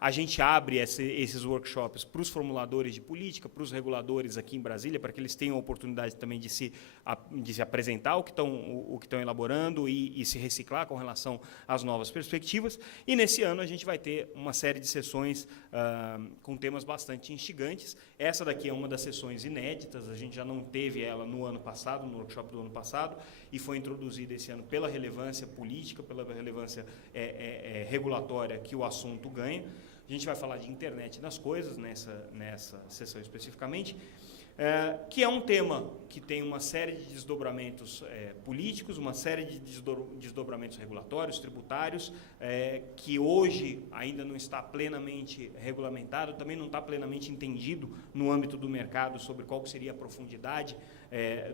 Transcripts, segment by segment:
A gente abre esses workshops para os formuladores de política, para os reguladores aqui em Brasília, para que eles tenham a oportunidade também de se apresentar o que estão elaborando e se reciclar com relação às novas perspectivas. E, nesse ano, a gente vai ter uma série de sessões com temas bastante instigantes. Essa daqui é uma das sessões inéditas, a gente já não teve ela no ano passado, no workshop do ano passado, e foi introduzida esse ano pela relevância política, pela relevância regulatória que o assunto ganha. A gente vai falar de internet das coisas nessa sessão especificamente, que é um tema que tem uma série de desdobramentos políticos, uma série de desdobramentos regulatórios, tributários, que hoje ainda não está plenamente regulamentado, também não está plenamente entendido no âmbito do mercado sobre qual seria a profundidade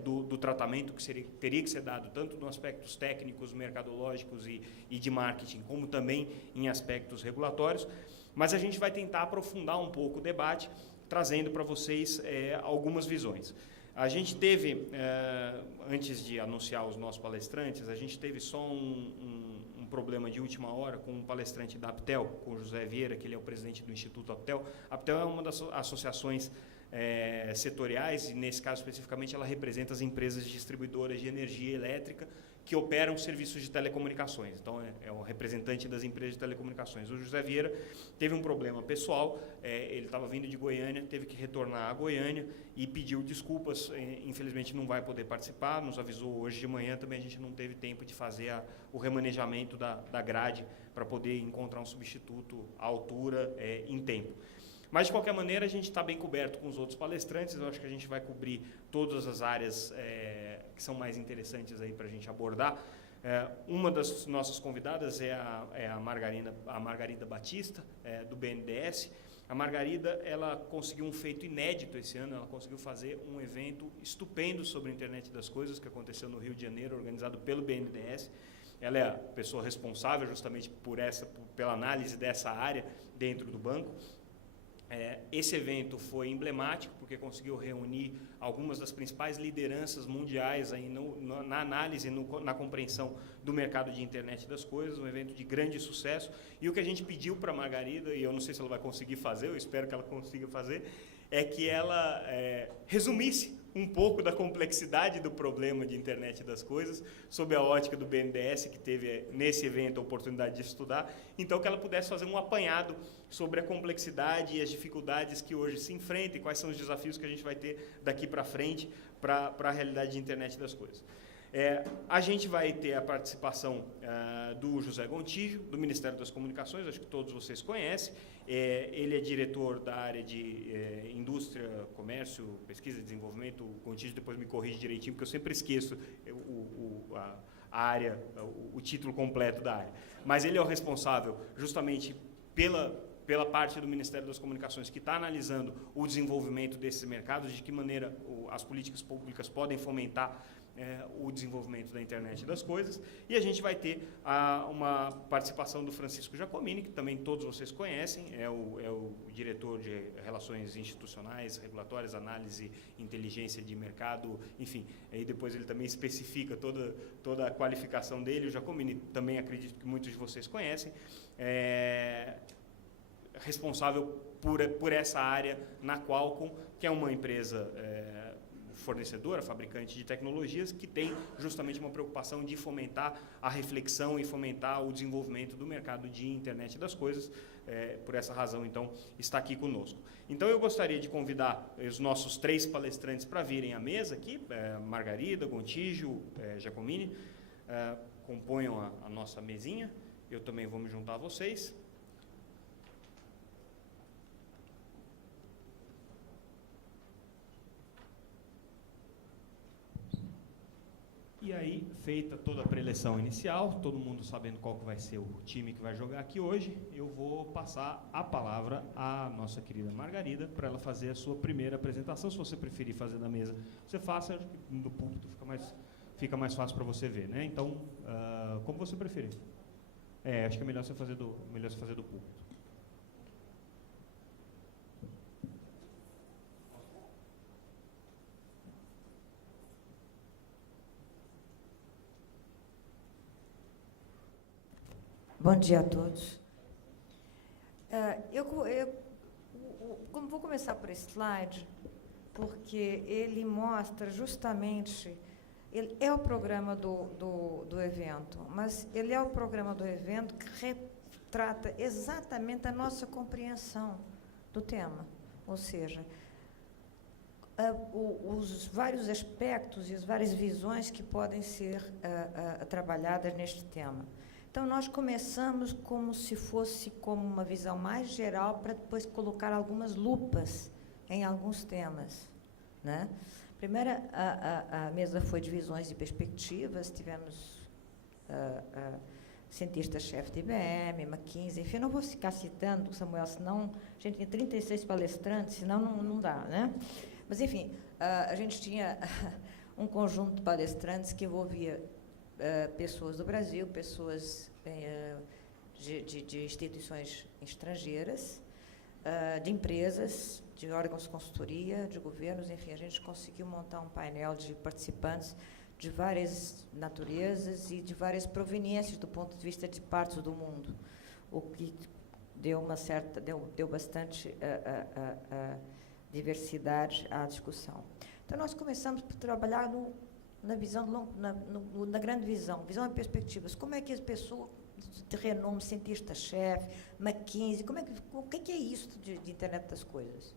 do tratamento que teria que ser dado, tanto nos aspectos técnicos, mercadológicos e de marketing, como também em aspectos regulatórios. Mas a gente vai tentar aprofundar um pouco o debate, trazendo para vocês algumas visões. A gente teve, antes de anunciar os nossos palestrantes, a gente teve só um problema de última hora com um palestrante da Aptel, com o José Vieira, que ele é o presidente do Instituto Aptel. A Aptel é uma das associações setoriais, e nesse caso especificamente ela representa as empresas distribuidoras de energia elétrica que operam serviços de telecomunicações. Então, é o representante das empresas de telecomunicações. O José Vieira teve um problema pessoal, ele estava vindo de Goiânia, teve que retornar a Goiânia e pediu desculpas, infelizmente não vai poder participar, nos avisou hoje de manhã, também a gente não teve tempo de fazer o remanejamento da grade para poder encontrar um substituto à altura em tempo. Mas, de qualquer maneira, a gente está bem coberto com os outros palestrantes. Eu acho que a gente vai cobrir todas as áreas que são mais interessantes aí para a gente abordar. Uma das nossas convidadas é a Margarida Batista, do BNDES. A Margarida, ela conseguiu um feito inédito esse ano. Ela conseguiu fazer um evento estupendo sobre a internet das coisas, que aconteceu no Rio de Janeiro, organizado pelo BNDES. Ela é a pessoa responsável justamente pela análise dessa área dentro do banco. Esse evento foi emblemático porque conseguiu reunir algumas das principais lideranças mundiais aí na análise, na compreensão do mercado de internet das coisas, um evento de grande sucesso. E o que a gente pediu para a Margarida, e eu não sei se ela vai conseguir fazer, eu espero que ela consiga fazer, é que ela resumisse um pouco da complexidade do problema de internet das coisas, sob a ótica do BNDES, que teve nesse evento a oportunidade de estudar, então que ela pudesse fazer um apanhado sobre a complexidade e as dificuldades que hoje se enfrentam e quais são os desafios que a gente vai ter daqui para frente para a realidade de internet das coisas. A gente vai ter a participação do José Gontijo, do Ministério das Comunicações, acho que todos vocês conhecem. Ele é diretor da área de Indústria, Comércio, Pesquisa e Desenvolvimento. O Gontijo depois me corrige direitinho, porque eu sempre esqueço a área, o título completo da área. Mas ele é o responsável justamente pela parte do Ministério das Comunicações que está analisando o desenvolvimento desses mercados, de que maneira as políticas públicas podem fomentar o desenvolvimento da internet das coisas. E a gente vai ter uma participação do Francisco Giacomini, que também todos vocês conhecem, é o diretor de Relações Institucionais, Regulatórias, Análise, Inteligência de Mercado, enfim, aí depois ele também especifica toda a qualificação dele. O Giacomini também acredito que muitos de vocês conhecem, responsável por essa área na Qualcomm, que é uma empresa fornecedora, fabricante de tecnologias, que tem justamente uma preocupação de fomentar a reflexão e fomentar o desenvolvimento do mercado de internet das coisas. Por essa razão, então, está aqui conosco. Então, eu gostaria de convidar os nossos 3 palestrantes para virem à mesa aqui, Margarida, Gontijo, Giacomini, componham a nossa mesinha. Eu também vou me juntar a vocês. E aí, feita toda a preleção inicial, todo mundo sabendo qual que vai ser o time que vai jogar aqui hoje, eu vou passar a palavra à nossa querida Margarida para ela fazer a sua primeira apresentação. Se você preferir fazer da mesa, você faça, acho que no púlpito fica mais fácil para você ver, né? Então, como você preferir. Acho que é melhor você fazer do púlpito. Bom dia a todos. Vou começar por esse slide, porque ele mostra justamente... Ele é o programa do evento, mas ele é o programa do evento que retrata exatamente a nossa compreensão do tema. Ou seja, os vários aspectos e as várias visões que podem ser trabalhadas neste tema. Então, nós começamos como se fosse como uma visão mais geral, para depois colocar algumas lupas em alguns temas, né? Primeiro, a mesa foi de visões e perspectivas, tivemos cientista-chefe de IBM, McKinsey, enfim, não vou ficar citando, Samuel, senão a gente tem 36 palestrantes, senão não dá, né? Mas, enfim, a gente tinha um conjunto de palestrantes que envolvia pessoas do Brasil, pessoas de instituições estrangeiras, de empresas, de órgãos de consultoria, de governos, enfim, a gente conseguiu montar um painel de participantes de várias naturezas e de várias proveniências do ponto de vista de partes do mundo, o que deu bastante diversidade à discussão. Então, nós começamos por trabalhar na grande visão e perspectivas. Como é que as pessoas de renome, cientista-chefe, McKinsey, o que é isso de internet das coisas?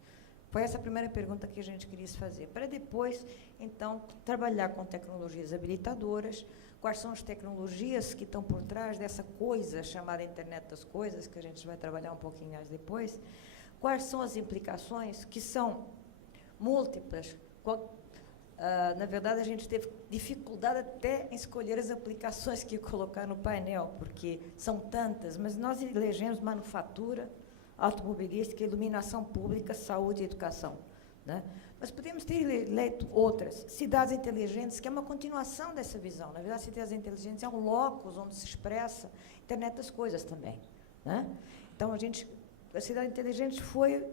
Foi essa a primeira pergunta que a gente queria fazer, para depois, então, trabalhar com tecnologias habilitadoras, quais são as tecnologias que estão por trás dessa coisa chamada internet das coisas, que a gente vai trabalhar um pouquinho mais depois, quais são as implicações, que são múltiplas. Na verdade, a gente teve dificuldade até em escolher as aplicações que ia colocar no painel, porque são tantas, mas nós elegemos manufatura, automobilística, iluminação pública, saúde e educação, né? Mas podemos ter eleito outras. Cidades inteligentes, que é uma continuação dessa visão. Na verdade, cidades inteligentes é um locus onde se expressa a internet das coisas também, né? Então, a cidade inteligente foi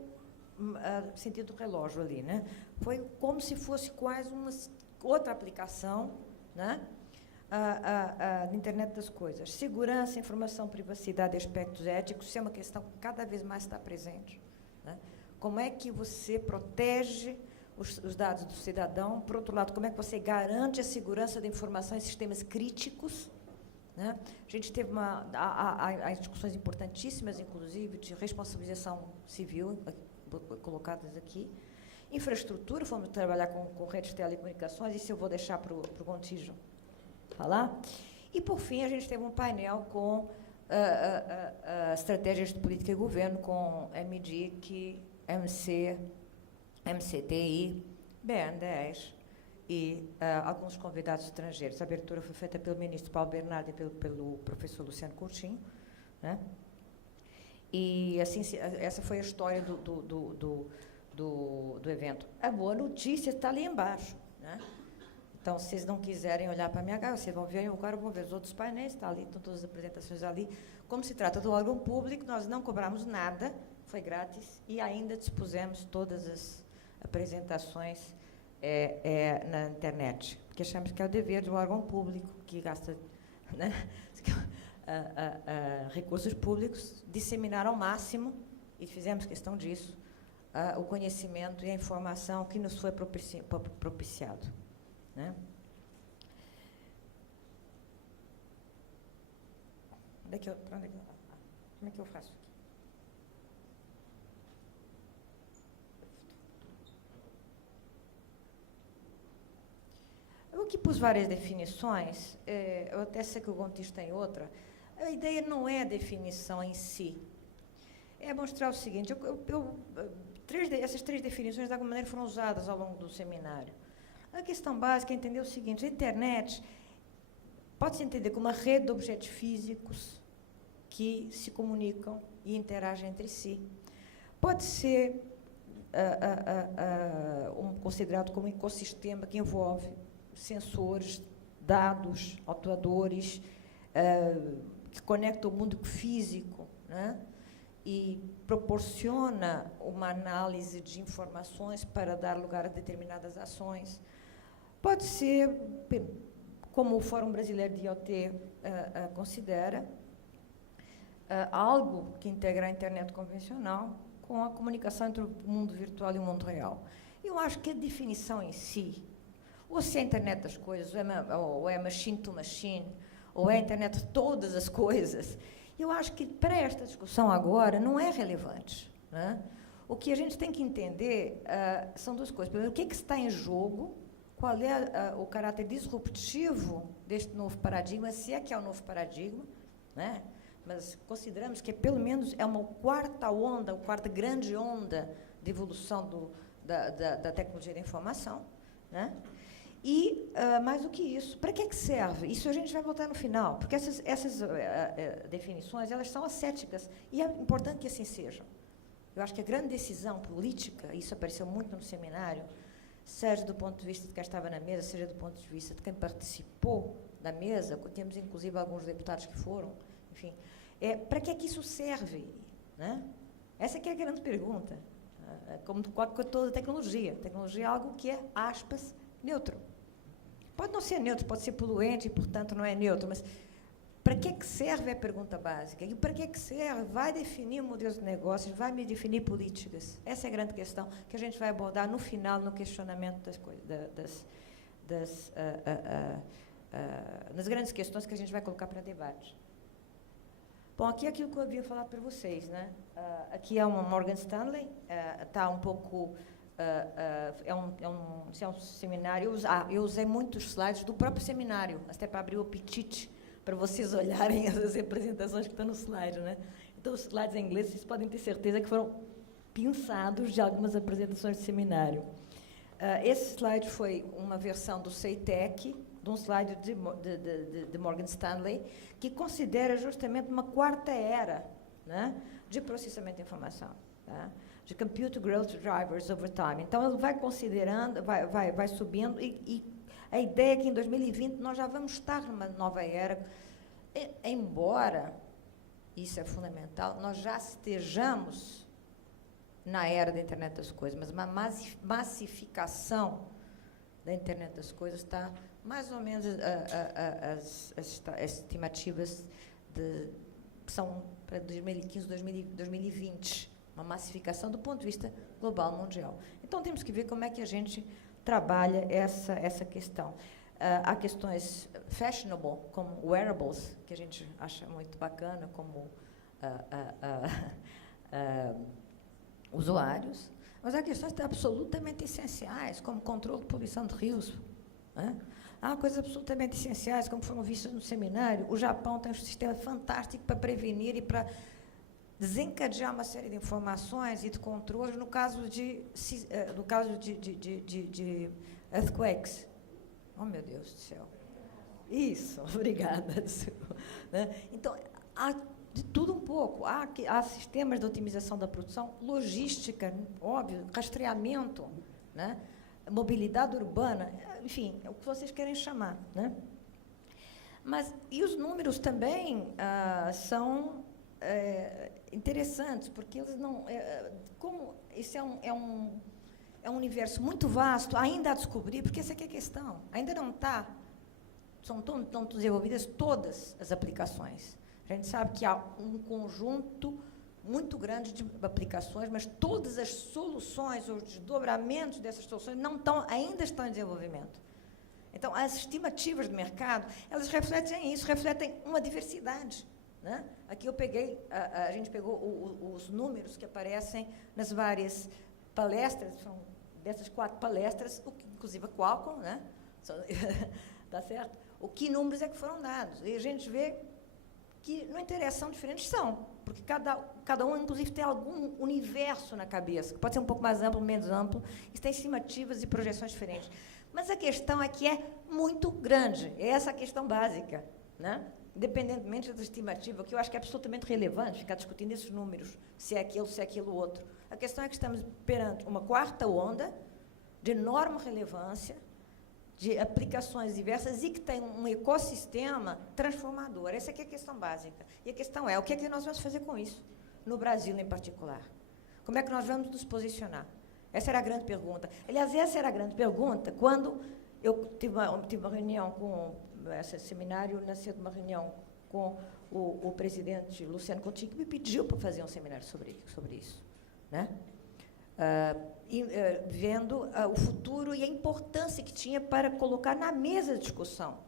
sentido do relógio ali, né? Foi como se fosse quase uma outra aplicação, né? A internet das coisas. Segurança, informação, privacidade, aspectos éticos, isso é uma questão que cada vez mais está presente, né? Como é que você protege os dados do cidadão? Por outro lado, como é que você garante a segurança da informação em sistemas críticos, né? A gente teve discussões importantíssimas, inclusive, de responsabilização civil, colocadas aqui. Infraestrutura, fomos trabalhar com redes de telecomunicações, isso eu vou deixar para o Gontijo falar. E, por fim, a gente teve um painel com estratégias de política e governo, com MDIC, MCTI, BN10 e alguns convidados estrangeiros. A abertura foi feita pelo ministro Paulo Bernardo e pelo professor Luciano Coutinho, né? E, assim, essa foi a história do evento. A boa notícia está ali embaixo, né? Então, se vocês não quiserem olhar para a minha cara, vocês vão ver, agora vão ver os outros painéis, está ali, estão todas as apresentações ali. Como se trata do órgão público, nós não cobramos nada, foi grátis, e ainda dispusemos todas as apresentações na internet, porque achamos que é o dever de um órgão público que gasta, né, recursos públicos, disseminar ao máximo, e fizemos questão disso, o conhecimento e a informação que nos foi propiciado, né? Como é que eu faço aqui? Eu aqui pus várias definições, eu até sei que o Gontijo tem outra. A ideia não é a definição em si, é mostrar o seguinte, essas três definições, de alguma maneira, foram usadas ao longo do seminário. A questão básica é entender o seguinte: a internet pode-se entender como uma rede de objetos físicos que se comunicam e interagem entre si. Pode ser considerado como um ecossistema que envolve sensores, dados, atuadores, que conecta o mundo físico, né? E proporciona uma análise de informações para dar lugar a determinadas ações. Pode ser, como o Fórum Brasileiro de IoT considera, algo que integra a internet convencional com a comunicação entre o mundo virtual e o mundo real. Eu acho que a definição em si, ou se é a internet das coisas, ou é machine to machine, ou é a internet de todas as coisas, eu acho que para esta discussão agora não é relevante, né? O que a gente tem que entender são duas coisas. Primeiro, o que está em jogo, qual é o caráter disruptivo deste novo paradigma, se é que é o novo paradigma, né? Mas consideramos que pelo menos é uma quarta onda, uma quarta grande onda de evolução da tecnologia da informação, né? E, mais do que isso, para que serve? Isso a gente vai voltar no final, porque essas definições, elas são ascéticas, e é importante que assim sejam. Eu acho que a grande decisão política, isso apareceu muito no seminário, seja do ponto de vista de quem estava na mesa, seja do ponto de vista de quem participou da mesa, temos inclusive alguns deputados que foram, enfim, para que é que isso serve, né? Essa que é a grande pergunta, como com toda tecnologia. Tecnologia é algo que é, aspas, neutro. Pode não ser neutro, pode ser poluente e, portanto, não é neutro, mas para que serve é a pergunta básica? E para que serve? Vai definir modelos de negócios, vai me definir políticas. Essa é a grande questão que a gente vai abordar no final, no questionamento das coisas, nas grandes questões que a gente vai colocar para debate. Bom, aqui é aquilo que eu havia falado para vocês, né? Aqui é uma Morgan Stanley, está um pouco... é um seminário. Eu usei muitos slides do próprio seminário, até para abrir o apetite, para vocês olharem as representações que estão no slide, né? Então, os slides em inglês, vocês podem ter certeza que foram pinçados de algumas apresentações de seminário. Esse slide foi uma versão do CEITEC, de um slide de Morgan Stanley, que considera justamente uma quarta era, né, de processamento de informação, tá? De Compute Growth Drivers over time. Então, ele vai considerando, vai subindo, e a ideia é que em 2020 nós já vamos estar numa nova era, embora, isso é fundamental, nós já estejamos na era da internet das coisas, mas uma massificação da internet das coisas está mais ou menos, as estimativas são para 2015, 2020, uma massificação do ponto de vista global, mundial. Então, temos que ver como é que a gente trabalha essa questão. Há questões fashionable, como wearables, que a gente acha muito bacana, como usuários, mas há questões absolutamente essenciais, como controle de poluição de rios, né? Há coisas absolutamente essenciais, como foram vistas no seminário. O Japão tem um sistema fantástico para prevenir e para desencadear uma série de informações e de controles no caso de earthquakes. Oh, meu Deus do céu. Isso, obrigada. Né? Então, há de tudo um pouco. Há sistemas de otimização da produção, logística, óbvio, rastreamento, né? Mobilidade urbana, enfim, é o que vocês querem chamar, né? Mas, e os números também são interessantes, porque eles não... como isso é um universo muito vasto, ainda a descobrir, porque essa aqui é a questão, ainda não estão desenvolvidas todas as aplicações. A gente sabe que há um conjunto muito grande de aplicações, mas todas as soluções, os desdobramentos dessas soluções ainda estão em desenvolvimento. Então, as estimativas de mercado, elas refletem isso, refletem uma diversidade, né? Aqui a gente pegou os números que aparecem nas várias palestras, são dessas 4 palestras, inclusive a Qualcomm, né? Tá certo? Que números é que foram dados? E a gente vê que não interessa, são diferentes, porque cada um, inclusive, tem algum universo na cabeça, que pode ser um pouco mais amplo, menos amplo, e tem estimativas e projeções diferentes. Mas a questão é que é muito grande, é essa a questão básica, né? Independentemente da estimativa, que eu acho que é absolutamente relevante ficar discutindo esses números, se é aquilo outro. A questão é que estamos perante uma quarta onda de enorme relevância, de aplicações diversas e que tem um ecossistema transformador. Essa aqui é a questão básica. E a questão é, o que é que nós vamos fazer com isso, no Brasil em particular? Como é que nós vamos nos posicionar? Essa era a grande pergunta. Aliás, essa era a grande pergunta quando eu tive uma reunião esse seminário nasceu de uma reunião com o presidente Luciano Coutinho, que me pediu para fazer um seminário sobre isso, né? Vendo o futuro e a importância que tinha para colocar na mesa de discussão,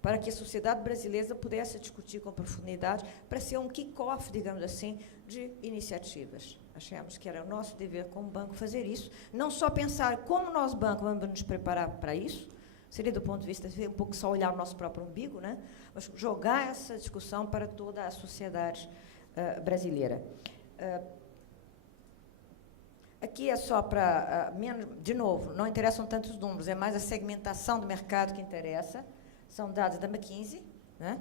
para que a sociedade brasileira pudesse discutir com profundidade, para ser um kick-off, digamos assim, de iniciativas. Achamos que era o nosso dever como banco fazer isso, não só pensar como nós, banco, vamos nos preparar para isso, seria do ponto de vista de um pouco só olhar o nosso próprio umbigo, né? Mas jogar essa discussão para toda a sociedade brasileira. Aqui é só para, de novo, não interessam tantos números, é mais a segmentação do mercado que interessa. São dados da McKinsey, né?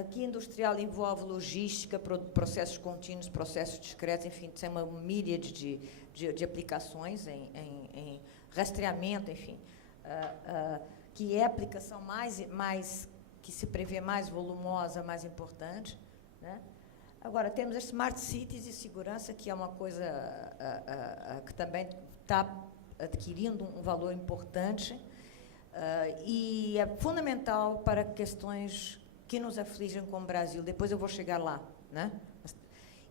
Aqui industrial envolve logística, processos contínuos, processos discretos, enfim, tem uma míriade de aplicações em rastreamento, enfim, que é a aplicação mais que se prevê mais volumosa, mais importante, né? Agora, temos as Smart Cities e segurança, que é uma coisa que também está adquirindo um valor importante e é fundamental para questões que nos afligem como Brasil. Depois eu vou chegar lá, né?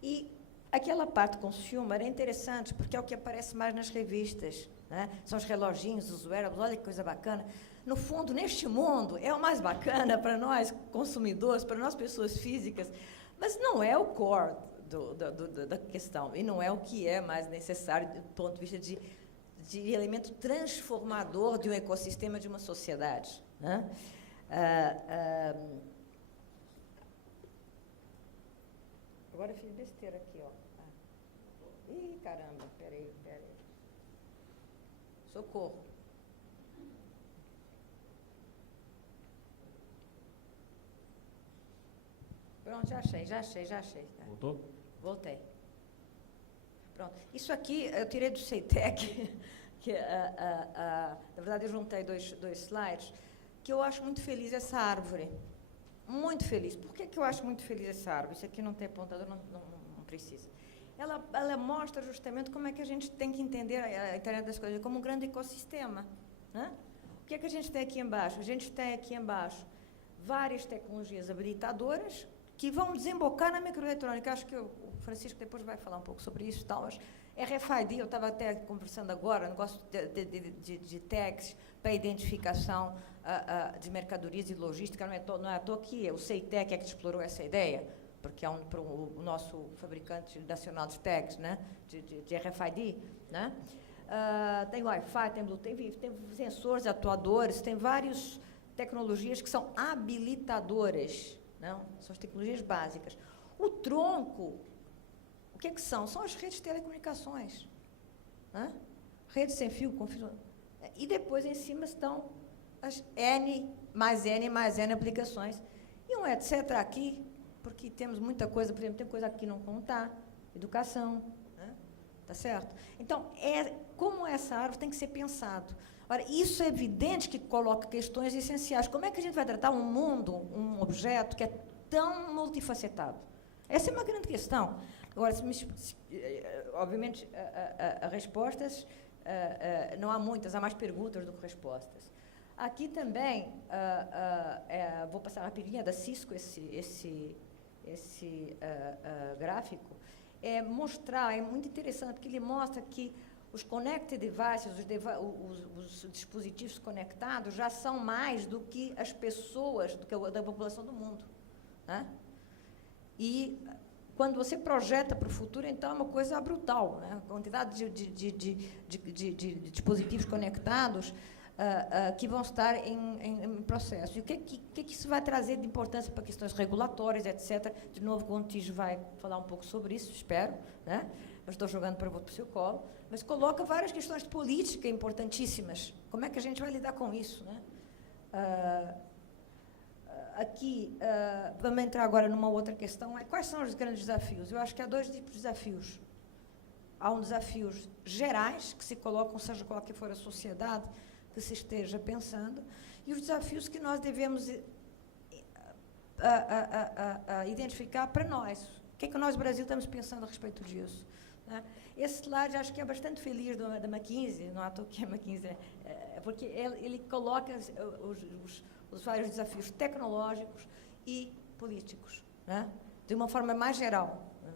E aquela parte consumer é interessante, porque é o que aparece mais nas revistas, né? São os reloginhos, os wearables, olha que coisa bacana. No fundo, neste mundo, é o mais bacana para nós, consumidores, para nós, pessoas físicas, mas não é o core da questão, e não é o que é mais necessário do ponto de vista de elemento transformador de um ecossistema, de uma sociedade, né? Agora eu fiz besteira aqui, ó. Ih, caramba, peraí. Socorro. Pronto, já achei. Tá? Voltou? Voltei. Pronto. Isso aqui eu tirei do CEITEC, que na verdade eu juntei dois slides, que eu acho muito feliz essa árvore. Muito feliz. Por que eu acho muito feliz essa árvore? Isso aqui não tem apontador, não precisa. Ela mostra justamente como é que a gente tem que entender a internet das coisas como um grande ecossistema, né? O que é que a gente tem aqui embaixo? A gente tem aqui embaixo várias tecnologias habilitadoras que vão desembocar na microeletrônica. Acho que o Francisco depois vai falar um pouco sobre isso e tal, mas RFID, eu estava até conversando agora, negócio de tags para identificação de mercadorias e logística, não é à toa que o CEITEC é que explorou essa ideia, porque é o nosso fabricante nacional de tags, né, de RFID, né? Tem Wi-Fi, tem Bluetooth, tem sensores atuadores, tem várias tecnologias que são habilitadoras, não? São as tecnologias básicas. O tronco, o que são? São as redes de telecomunicações, né? Redes sem fio, com fio. E depois, em cima, estão as N mais N aplicações. E um etc. aqui, porque temos muita coisa, por exemplo, tem coisa aqui que não contar, educação, né? Tá certo? Então, como essa árvore tem que ser pensado. Ora, isso é evidente que coloca questões essenciais. Como é que a gente vai tratar um mundo, um objeto que é tão multifacetado? Essa é uma grande questão. Agora, obviamente, respostas, não há muitas, há mais perguntas do que respostas. Aqui também, vou passar rapidinho, da Cisco, esse gráfico, é muito interessante, porque ele mostra que os connected devices, os dispositivos conectados, já são mais do que as pessoas, do que da população do mundo, né? E quando você projeta para o futuro, então é uma coisa brutal, né? A quantidade de dispositivos conectados que vão estar em processo. E o que isso vai trazer de importância para questões regulatórias, etc. De novo, o Gontijo vai falar um pouco sobre isso, espero, né? Eu estou jogando para o seu colo, mas coloca várias questões de política importantíssimas. Como é que a gente vai lidar com isso, né? Aqui, vamos entrar agora numa outra questão. Quais são os grandes desafios? Eu acho que há dois tipos de desafios. Há desafios gerais, que se colocam, seja qual que for a sociedade que se esteja pensando, e os desafios que nós devemos identificar para nós. O que é que nós, Brasil, estamos pensando a respeito disso, né? Esse slide, acho que é bastante feliz da McKinsey, não é à toa que a McKinsey, porque ele coloca os vários desafios tecnológicos e políticos, né? De uma forma mais geral, né?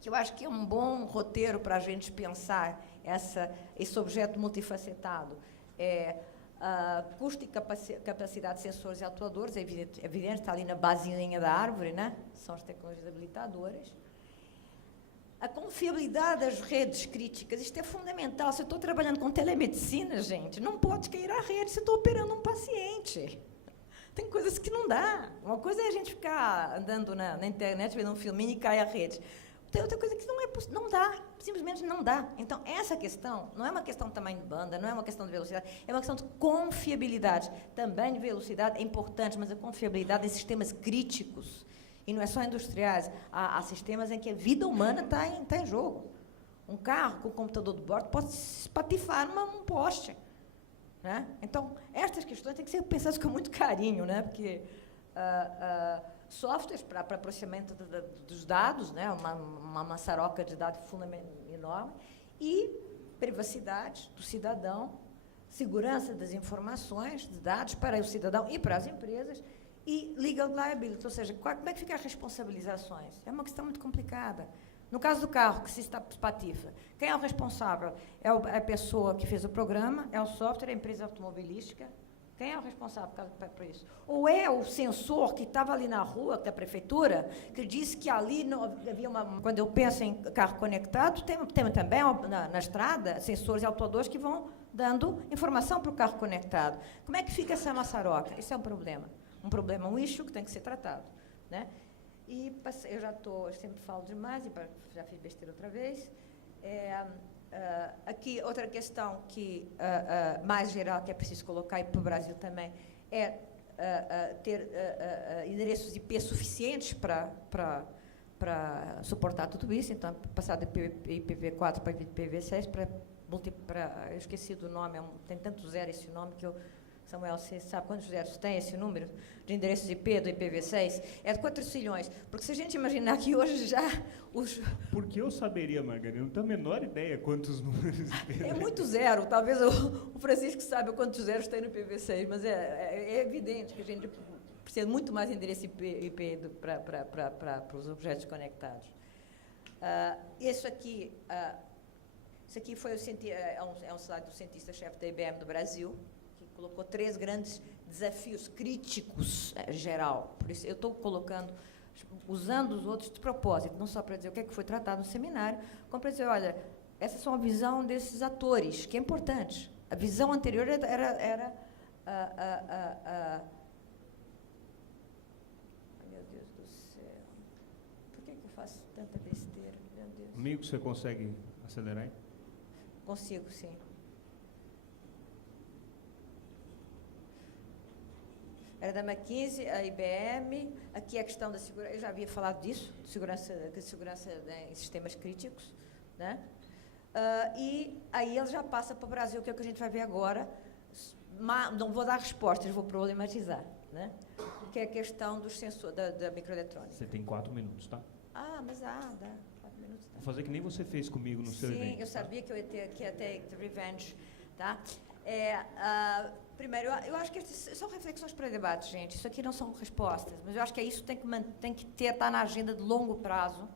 Que eu acho que é um bom roteiro para a gente pensar esse objeto multifacetado. Custo e capacidade de sensores e atuadores, é evidente, está ali na basezinha da árvore, né? São as tecnologias habilitadoras. A confiabilidade das redes críticas, isto é fundamental. Se eu estou trabalhando com telemedicina, gente, não pode cair a rede se eu estou operando um paciente. Tem coisas que não dá. Uma coisa é a gente ficar andando na internet, vendo um filminho e cai a rede. Tem outra coisa que não dá, simplesmente não dá. Então, essa questão não é uma questão de tamanho de banda, não é uma questão de velocidade, é uma questão de confiabilidade. Também de velocidade é importante, mas a confiabilidade em sistemas críticos. E não é só industriais, há sistemas em que a vida humana está em jogo. Um carro com computador de bordo pode se espatifar num poste. Né? Então, estas questões têm que ser pensadas com muito carinho, né? Porque softwares para processamento dos dados, né? Uma maçaroca de dados enorme, e privacidade do cidadão, segurança das informações, de dados para o cidadão e para as empresas, e legal liability, ou seja, como é que fica as responsabilizações? É uma questão muito complicada. No caso do carro, que se espatifa, quem é o responsável? É a pessoa que fez o programa, é o software, é a empresa automobilística. Quem é o responsável por isso? Ou é o sensor que estava ali na rua, da prefeitura, que disse que ali não havia uma... Quando eu penso em carro conectado, tem também na estrada sensores e autuadores que vão dando informação para o carro conectado. Como é que fica essa maçaroca? Isso é um problema. Um issue que tem que ser tratado. Né? E eu sempre falo demais, e já fiz besteira outra vez. Aqui, outra questão que, mais geral, que é preciso colocar, e para o Brasil também, é ter endereços IP suficientes para suportar tudo isso. Então, passar de IPv4 para IPv6, eu esqueci do nome, tem tanto zero esse nome que Samuel, você sabe quantos zeros tem esse número de endereços IP do IPv6? É de 4 trilhões. Porque se a gente imaginar que hoje já... Por que eu saberia, Margarida? Eu não tenho a menor ideia quantos números... É muito zero. Talvez o Francisco saiba quantos zeros tem no IPv6, mas é evidente que a gente precisa muito mais endereço IP para os objetos conectados. Isso aqui foi um slide do cientista-chefe da IBM do Brasil, colocou 3 grandes desafios críticos geral. Por isso, eu estou colocando, usando os outros de propósito, não só para dizer o que é que foi tratado no seminário, como para dizer, olha, essa é só a visão desses atores, que é importante. A visão anterior era meu Deus do céu. Por que eu faço tanta besteira? Meu Deus. Amigo, você consegue acelerar aí? Consigo, sim. Era da McKinsey, a IBM, aqui a questão da segurança, eu já havia falado disso, segurança né, em sistemas críticos, né? E aí ele já passa para o Brasil, que é o que a gente vai ver agora. Não vou dar respostas, vou problematizar, né? Que é a questão dos sensores, da microeletrônica. Você tem 4 minutos, tá? Mas dá 4 minutos. Tá. Vou fazer que nem você fez comigo no seu evento. Sim, eu sabia que eu ia ter revenge, tá? Primeiro, eu acho que são reflexões para debate, gente. Isso aqui não são respostas, mas eu acho que isso tem que estar na agenda de longo prazo,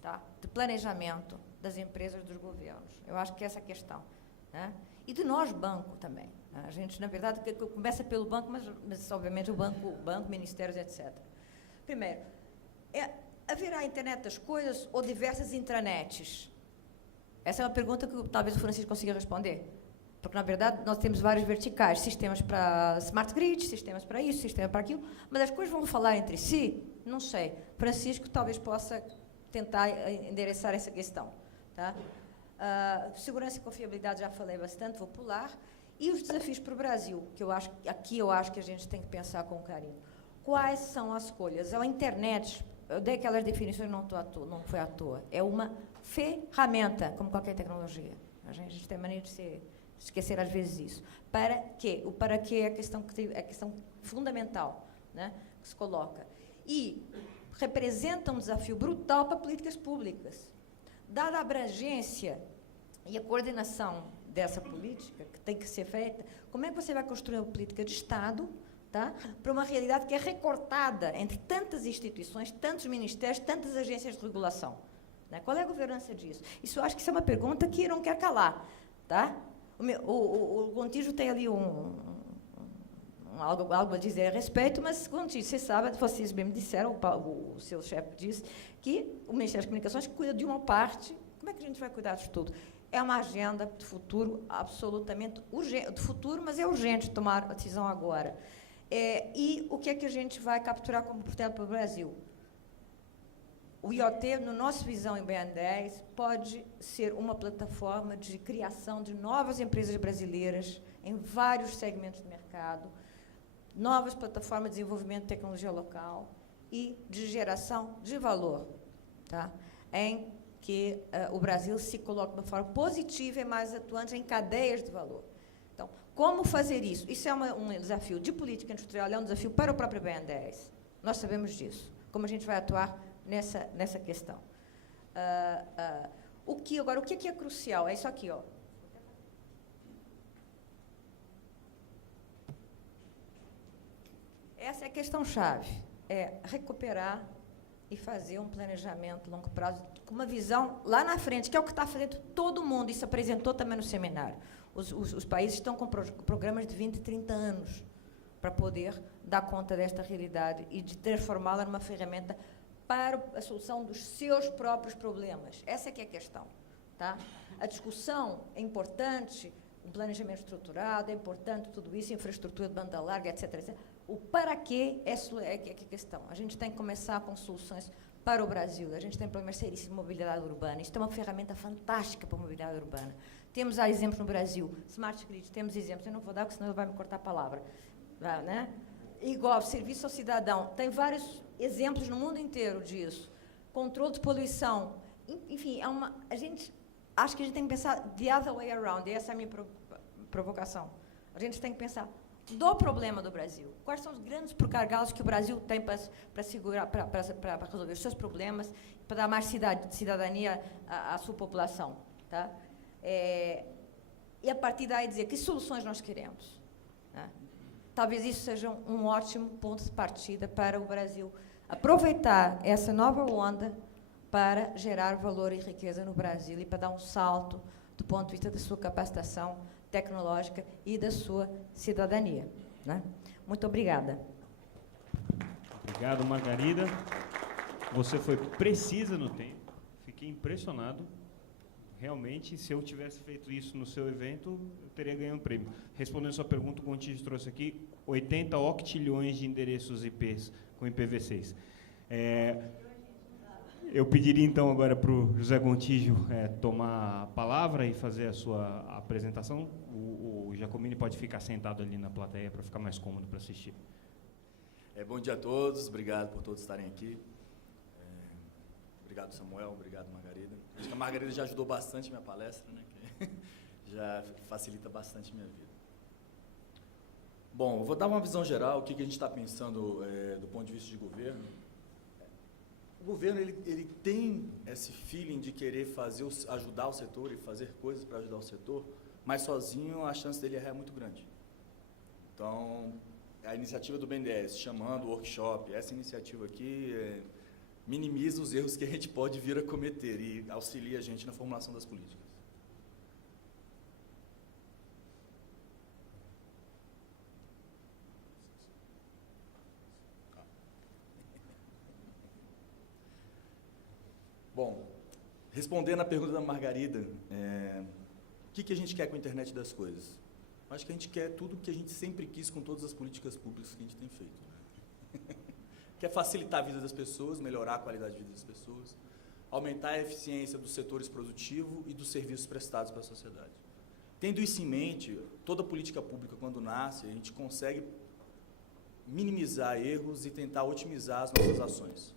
tá? De planejamento das empresas, dos governos. Eu acho que é essa a questão. Né? E de nós, banco, também. A gente, na verdade, começa pelo banco, mas obviamente, o banco, ministérios, etc. Primeiro, haverá a internet das coisas ou diversas intranets? Essa é uma pergunta que talvez o Francisco consiga responder. Porque, na verdade, nós temos vários verticais, sistemas para smart grid, sistemas para isso, sistemas para aquilo, mas as coisas vão falar entre si? Não sei. Francisco talvez possa tentar endereçar essa questão. Tá? Segurança e confiabilidade, já falei bastante, vou pular. E os desafios para o Brasil, que eu acho que a gente tem que pensar com carinho. Quais são as escolhas? A internet, eu dei aquelas definições, não foi à toa. É uma ferramenta, como qualquer tecnologia. A gente tem mania de esquecer às vezes isso. Para quê? O para quê é a questão fundamental, né, que se coloca. E representa um desafio brutal para políticas públicas. Dada a abrangência e a coordenação dessa política, que tem que ser feita, como é que você vai construir uma política de Estado tá? Para uma realidade que é recortada entre tantas instituições, tantos ministérios, tantas agências de regulação. Né? Qual é a governança disso? Isso, eu acho que isso é uma pergunta que não quer calar. Tá? O Gontijo tem ali algo a dizer a respeito, mas, Gontijo, você sabe, vocês mesmo disseram, o seu chefe disse, que o Ministério das Comunicações cuida de uma parte. Como é que a gente vai cuidar de tudo? É uma agenda de futuro absolutamente urgente, de futuro, mas é urgente tomar a decisão agora. E o que é que a gente vai capturar como oportunidade para o Brasil? O IoT, na nossa visão em BN10, pode ser uma plataforma de criação de novas empresas brasileiras em vários segmentos do mercado, novas plataformas de desenvolvimento de tecnologia local e de geração de valor, tá? Em que o Brasil se coloca de uma forma positiva e mais atuante em cadeias de valor. Então, como fazer isso? Isso é um desafio de política industrial, é um desafio para o próprio BN10. Nós sabemos disso. Como a gente vai atuar nessa questão. Agora, o que é crucial? É isso aqui, ó. Essa é a questão-chave. É recuperar e fazer um planejamento a longo prazo, com uma visão lá na frente, que é o que está fazendo todo mundo. Isso apresentou também no seminário. Os países estão com programas de 20, 30 anos para poder dar conta desta realidade e de transformá-la numa ferramenta para a solução dos seus próprios problemas. Essa é que é a questão. Tá? A discussão é importante, o planejamento estruturado, é importante tudo isso, infraestrutura de banda larga, etc. etc. O para quê é a questão. A gente tem que começar com soluções para o Brasil. A gente tem problemas seríssimos de mobilidade urbana. Isso é uma ferramenta fantástica para a mobilidade urbana. Temos exemplos no Brasil. Smart Grid, temos exemplos. Eu não vou dar, porque senão ele vai me cortar a palavra. Né? Igual, serviço ao cidadão. Tem vários exemplos no mundo inteiro disso. Controle de poluição. Enfim, acho que a gente tem que pensar the other way around. E essa é a minha provocação. A gente tem que pensar do problema do Brasil. Quais são os grandes gargalos que o Brasil tem para resolver os seus problemas, para dar mais cidadania à sua população. Tá? E, a partir daí, dizer que soluções nós queremos. Né? Talvez isso seja um ótimo ponto de partida para o Brasil aproveitar essa nova onda para gerar valor e riqueza no Brasil e para dar um salto do ponto de vista da sua capacitação tecnológica e da sua cidadania. Né? Muito obrigada. Obrigado, Margarida. Você foi precisa no tempo. Fiquei impressionado. Realmente, se eu tivesse feito isso no seu evento, eu teria ganho um prêmio. Respondendo a sua pergunta, o Gontijo trouxe aqui 80 octilhões de endereços IPs com IPv6. Eu pediria, então, agora para o José Gontijo tomar a palavra e fazer a sua apresentação. O Giacomini pode ficar sentado ali na plateia para ficar mais cômodo para assistir. Bom dia a todos, obrigado por todos estarem aqui. Obrigado, Samuel, obrigado, Margarida. Acho que a Margarida já ajudou bastante minha palestra, né? Que já facilita bastante minha vida. Bom, eu vou dar uma visão geral, o que a gente está pensando do ponto de vista de governo. O governo ele tem esse feeling de querer ajudar o setor e fazer coisas para ajudar o setor, mas sozinho a chance dele errar é muito grande. Então, a iniciativa do BNDES, chamando o workshop, essa iniciativa aqui minimiza os erros que a gente pode vir a cometer e auxilia a gente na formulação das políticas. Bom, respondendo à pergunta da Margarida, o que a gente quer com a internet das coisas? Acho que a gente quer tudo o que a gente sempre quis com todas as políticas públicas que a gente tem feito. Quer facilitar a vida das pessoas, melhorar a qualidade de vida das pessoas, aumentar a eficiência dos setores produtivos e dos serviços prestados para a sociedade. Tendo isso em mente, toda política pública, quando nasce, a gente consegue minimizar erros e tentar otimizar as nossas ações.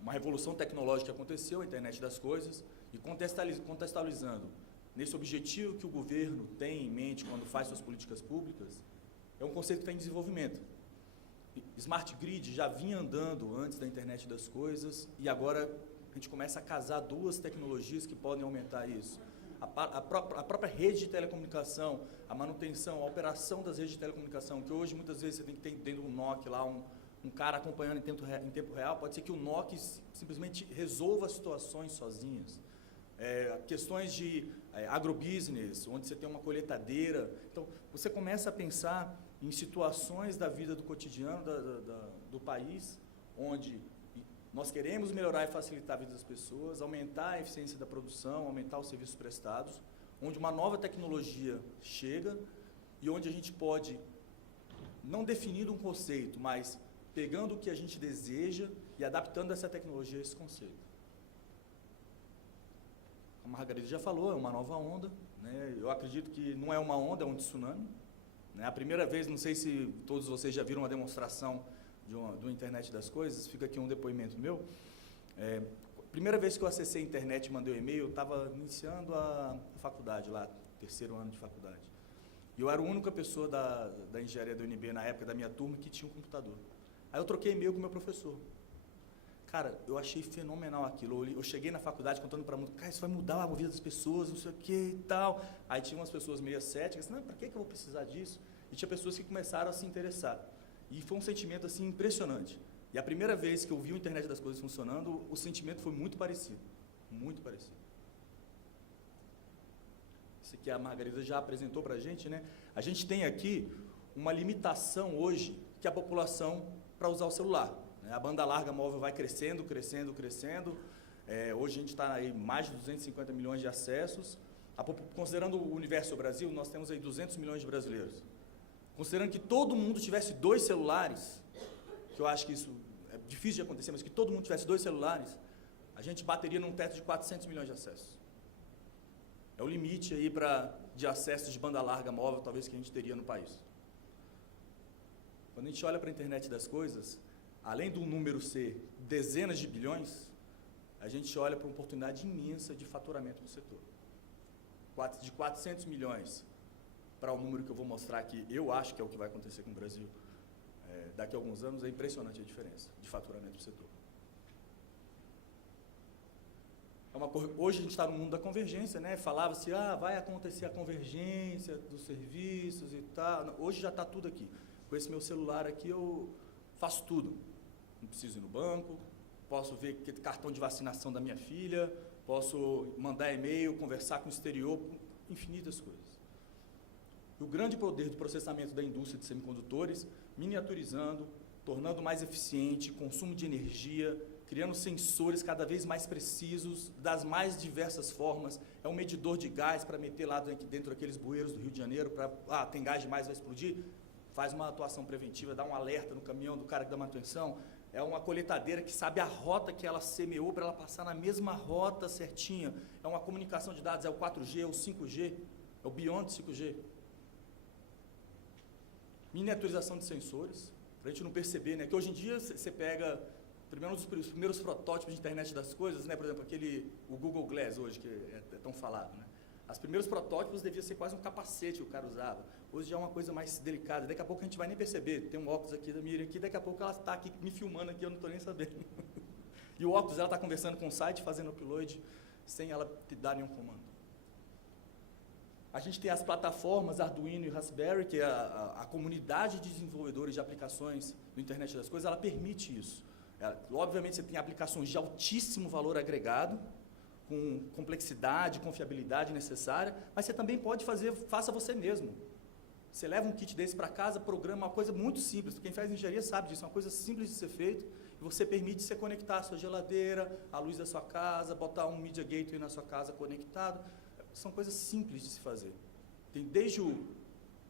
Uma revolução tecnológica que aconteceu, a internet das coisas, e contextualizando nesse objetivo que o governo tem em mente quando faz suas políticas públicas, é um conceito que está em desenvolvimento. Smart Grid já vinha andando antes da internet das coisas e agora a gente começa a casar duas tecnologias que podem aumentar isso. a própria rede de telecomunicação, a manutenção, a operação das redes de telecomunicação, que hoje muitas vezes você tem que ter dentro do NOC lá um cara acompanhando em tempo real, pode ser que o NOC simplesmente resolva situações sozinhas. Questões de agrobusiness, onde você tem uma colheitadeira. Então, você começa a pensar em situações da vida do cotidiano do país, onde nós queremos melhorar e facilitar a vida das pessoas, aumentar a eficiência da produção, aumentar os serviços prestados, onde uma nova tecnologia chega e onde a gente pode, não definindo um conceito, mas pegando o que a gente deseja e adaptando essa tecnologia a esse conceito. A Margarida já falou, é uma nova onda, né? Eu acredito que não é uma onda, é um tsunami. Né? A primeira vez, não sei se todos vocês já viram uma demonstração do Internet das Coisas, fica aqui um depoimento meu. Primeira vez que eu acessei a internet e mandei um e-mail, eu estava iniciando a faculdade lá, terceiro ano de faculdade. E eu era a única pessoa da engenharia da UNB na época, da minha turma, que tinha um computador. Aí eu troquei e-mail com o meu professor. Cara, eu achei fenomenal aquilo. Eu cheguei na faculdade contando para mundo, cara, isso vai mudar a vida das pessoas, não sei o que e tal. Aí tinha umas pessoas meio céticas, não, para que eu vou precisar disso? E tinha pessoas que começaram a se interessar. E foi um sentimento assim impressionante. E a primeira vez que eu vi o Internet das Coisas funcionando, o sentimento foi muito parecido. Muito parecido. Isso aqui a Margarida já apresentou para a gente, né? A gente tem aqui uma limitação hoje que a população para usar o celular. A banda larga móvel vai crescendo, crescendo, crescendo. Hoje a gente está aí mais de 250 milhões de acessos. Considerando o universo Brasil, nós temos aí 200 milhões de brasileiros. Considerando que todo mundo tivesse 2 celulares, que eu acho que isso é difícil de acontecer, mas que todo mundo tivesse 2 celulares, a gente bateria num teto de 400 milhões de acessos. É o limite aí de acesso de banda larga móvel, talvez, que a gente teria no país. Quando a gente olha para a internet das coisas, além do número ser dezenas de bilhões, a gente olha para uma oportunidade imensa de faturamento do setor. De 400 milhões para o número que eu vou mostrar aqui, eu acho que é o que vai acontecer com o Brasil daqui a alguns anos, é impressionante a diferença de faturamento do setor. Hoje a gente está no mundo da convergência, né? Falava-se, vai acontecer a convergência dos serviços e tal. Hoje já está tudo aqui. Com esse meu celular aqui eu faço tudo. Não preciso ir no banco, posso ver cartão de vacinação da minha filha, posso mandar e-mail, conversar com o exterior, infinitas coisas. E o grande poder do processamento da indústria de semicondutores, miniaturizando, tornando mais eficiente, consumo de energia, criando sensores cada vez mais precisos, das mais diversas formas. É um medidor de gás para meter lá dentro daqueles bueiros do Rio de Janeiro, tem gás demais, vai explodir, faz uma atuação preventiva, dá um alerta no caminhão do cara que dá manutenção. É uma coletadeira que sabe a rota que ela semeou para ela passar na mesma rota certinha. É uma comunicação de dados, é o 4G, é o 5G, é o Beyond 5G. Miniaturização de sensores, para a gente não perceber, né? Que hoje em dia você pega, primeiro os primeiros protótipos de internet das coisas, né? Por exemplo, o Google Glass hoje, que é tão falado, né? Os primeiros protótipos deviam ser quase um capacete que o cara usava. Hoje já é uma coisa mais delicada. Daqui a pouco a gente vai nem perceber. Tem um óculos aqui da Miriam aqui, daqui a pouco ela está aqui me filmando aqui, eu não estou nem sabendo. E o óculos, ela está conversando com o site, fazendo upload, sem ela te dar nenhum comando. A gente tem as plataformas Arduino e Raspberry, que é a comunidade de desenvolvedores de aplicações do Internet das Coisas, ela permite isso. Obviamente, você tem aplicações de altíssimo valor agregado, com complexidade, confiabilidade necessária, mas você também pode faça você mesmo. Você leva um kit desse para casa, programa uma coisa muito simples. Quem faz engenharia sabe disso, é uma coisa simples de ser feito, e você permite você conectar a sua geladeira, a luz da sua casa, botar um Media Gateway na sua casa conectado. São coisas simples de se fazer. Tem desde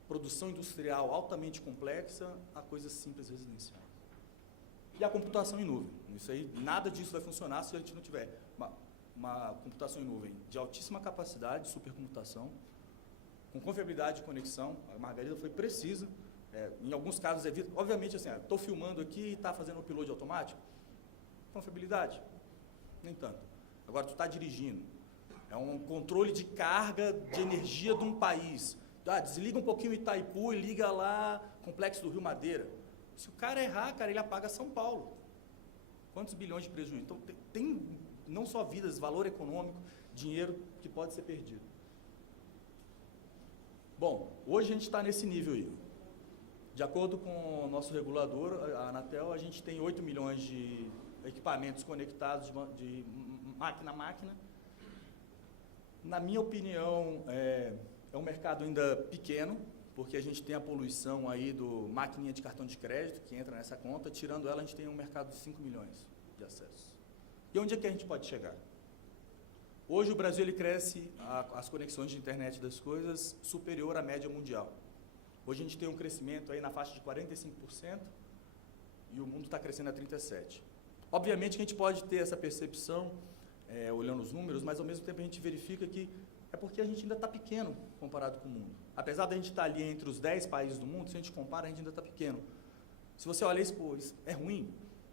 produção industrial altamente complexa a coisas simples residenciais. E a computação em nuvem. Isso aí, nada disso vai funcionar se a gente não tiver uma computação em nuvem de altíssima capacidade, supercomputação, com confiabilidade de conexão. A Margarida foi precisa. Em alguns casos, obviamente, assim, estou filmando aqui e está fazendo o upload automático. Confiabilidade? Nem tanto. Agora, tu está dirigindo. É um controle de carga de energia de um país. Desliga um pouquinho o Itaipu e liga lá Complexo do Rio Madeira. Se o cara errar, ele apaga São Paulo. Quantos bilhões de prejuízo? Então, tem não só vidas, valor econômico, dinheiro que pode ser perdido. Bom, hoje a gente está nesse nível aí. De acordo com o nosso regulador, a Anatel, a gente tem 8 milhões de equipamentos conectados de máquina a máquina. Na minha opinião, é um mercado ainda pequeno, porque a gente tem a poluição aí do maquininha de cartão de crédito, que entra nessa conta. Tirando ela, a gente tem um mercado de 5 milhões de acessos. E onde é que a gente pode chegar? Hoje o Brasil ele cresce, as conexões de internet das coisas, superior à média mundial. Hoje a gente tem um crescimento aí na faixa de 45% e o mundo está crescendo a 37%. Obviamente que a gente pode ter essa percepção, olhando os números, mas ao mesmo tempo a gente verifica que é porque a gente ainda está pequeno comparado com o mundo. Apesar de a gente estar ali entre os 10 países do mundo, se a gente compara, a gente ainda está pequeno. Se você olha isso, pô, isso é ruim?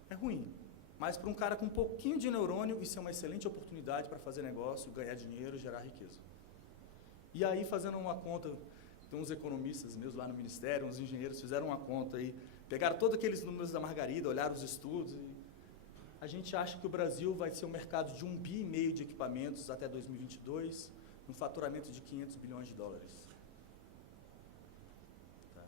É ruim. Mas para um cara com um pouquinho de neurônio, isso é uma excelente oportunidade para fazer negócio, ganhar dinheiro, gerar riqueza. E aí, fazendo uma conta, tem uns economistas meus lá no Ministério, uns engenheiros fizeram uma conta aí, pegaram todos aqueles números da Margarida, olharam os estudos, e a gente acha que o Brasil vai ser um mercado de 1,5 bi de equipamentos até 2022, um faturamento de 500 bilhões de dólares. Tá.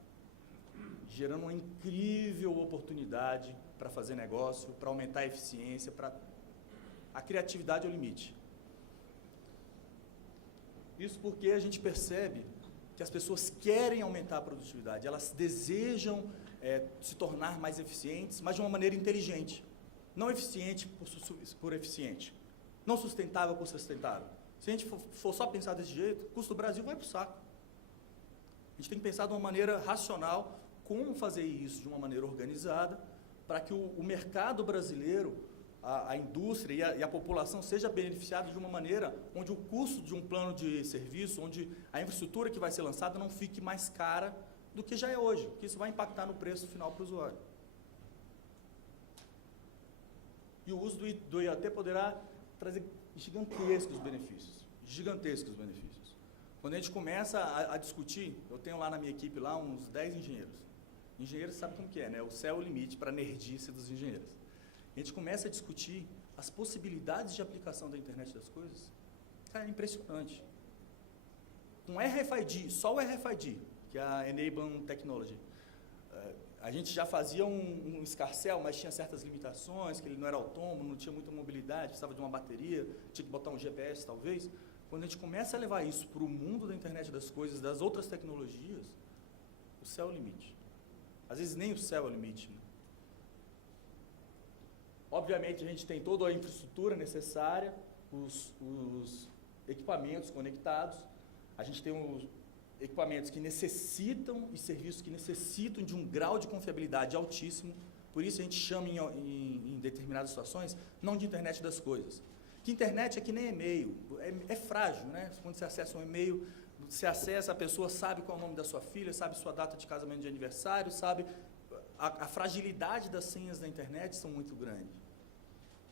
Gerando uma incrível oportunidade para fazer negócio, para aumentar a eficiência, a criatividade é o limite. Isso porque a gente percebe que as pessoas querem aumentar a produtividade, elas desejam se tornar mais eficientes, mas de uma maneira inteligente. Não eficiente por eficiente, não sustentável por sustentável. Se a gente for só pensar desse jeito, o custo do Brasil vai para o saco. A gente tem que pensar de uma maneira racional, como fazer isso de uma maneira organizada, para que o mercado brasileiro, a indústria e a população seja beneficiada de uma maneira onde o custo de um plano de serviço, onde a infraestrutura que vai ser lançada não fique mais cara do que já é hoje, porque isso vai impactar no preço final para o usuário. E o uso do IoT poderá trazer gigantescos benefícios, Quando a gente começa a discutir, eu tenho lá na minha equipe lá uns 10 engenheiros. Engenheiro sabe como que é, né? O céu é o limite para a nerdice dos engenheiros. A gente começa a discutir as possibilidades de aplicação da internet das coisas. Cara, é impressionante. Com RFID, só o RFID, que é a Enabling Technology, a gente já fazia um escarcel, mas tinha certas limitações, que ele não era autônomo, não tinha muita mobilidade, precisava de uma bateria, tinha que botar um GPS talvez. Quando a gente começa a levar isso para o mundo da internet das coisas, das outras tecnologias, o céu é o limite. Às vezes nem o céu é o limite. Né? Obviamente a gente tem toda a infraestrutura necessária, os equipamentos conectados, a gente tem os equipamentos que necessitam e serviços que necessitam de um grau de confiabilidade altíssimo, por isso a gente chama em determinadas situações, não de internet das coisas. Que internet é que nem e-mail, é frágil, né? Quando você acessa um e-mail, você acessa, a pessoa sabe qual é o nome da sua filha, sabe sua data de casamento, de aniversário, sabe... A fragilidade das senhas da internet são muito grandes.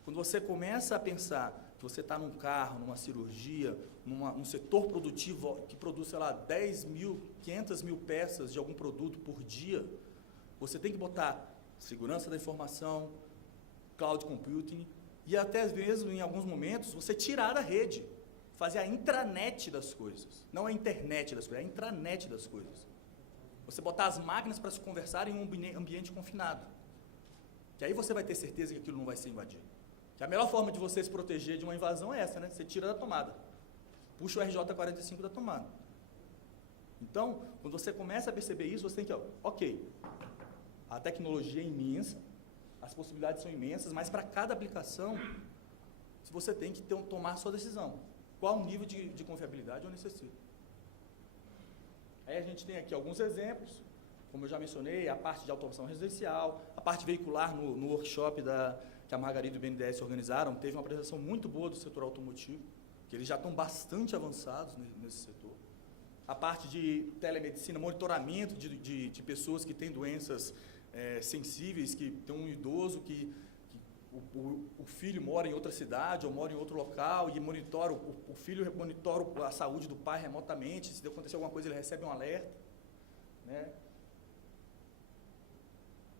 Quando você começa a pensar que você está num carro, numa cirurgia, num setor produtivo que produz, sei lá, 10 mil, 500 mil peças de algum produto por dia, você tem que botar segurança da informação, cloud computing, e até mesmo, em alguns momentos, você tirar da rede, fazer a intranet das coisas. Não a internet das coisas, a intranet das coisas. Você botar as máquinas para se conversar em um ambiente confinado. Que aí você vai ter certeza que aquilo não vai ser invadido. Que a melhor forma de você se proteger de uma invasão é essa, né? Você tira da tomada. Puxa o RJ45 da tomada. Então, quando você começa a perceber isso, você tem que, ok, a tecnologia é imensa, as possibilidades são imensas, mas para cada aplicação, você tem que tomar a sua decisão. Qual o nível de confiabilidade eu necessito? Aí a gente tem aqui alguns exemplos, como eu já mencionei, a parte de automação residencial, a parte veicular no workshop que a Margarida e o BNDES organizaram, teve uma apresentação muito boa do setor automotivo, que eles já estão bastante avançados nesse setor. A parte de telemedicina, monitoramento de pessoas que têm doenças sensíveis, que tem um idoso que o filho mora em outra cidade ou mora em outro local e monitora, o filho monitora a saúde do pai remotamente, se acontecer alguma coisa ele recebe um alerta. Né?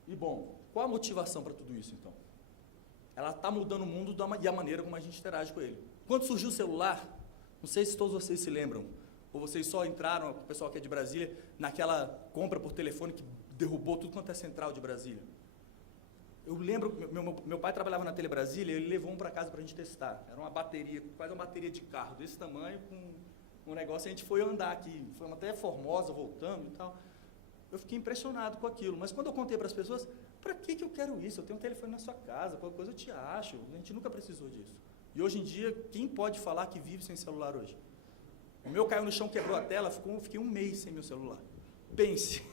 E bom, qual a motivação para tudo isso então? Ela está mudando o mundo e a maneira como a gente interage com ele. Quando surgiu o celular, não sei se todos vocês se lembram, ou vocês só entraram, o pessoal que é de Brasília, naquela compra por telefone que derrubou tudo quanto é central de Brasília? Eu lembro, meu pai trabalhava na Tele Brasília, ele levou um para casa para a gente testar. Era uma bateria, quase uma bateria de carro, desse tamanho, com um negócio. A gente foi andar aqui, foi até Formosa, voltando e tal. Eu fiquei impressionado com aquilo. Mas quando eu contei para as pessoas, para que eu quero isso? Eu tenho um telefone na sua casa, qualquer coisa eu te acho. A gente nunca precisou disso. E hoje em dia, quem pode falar que vive sem celular hoje? O meu caiu no chão, quebrou a tela, fiquei um mês sem meu celular. Pense.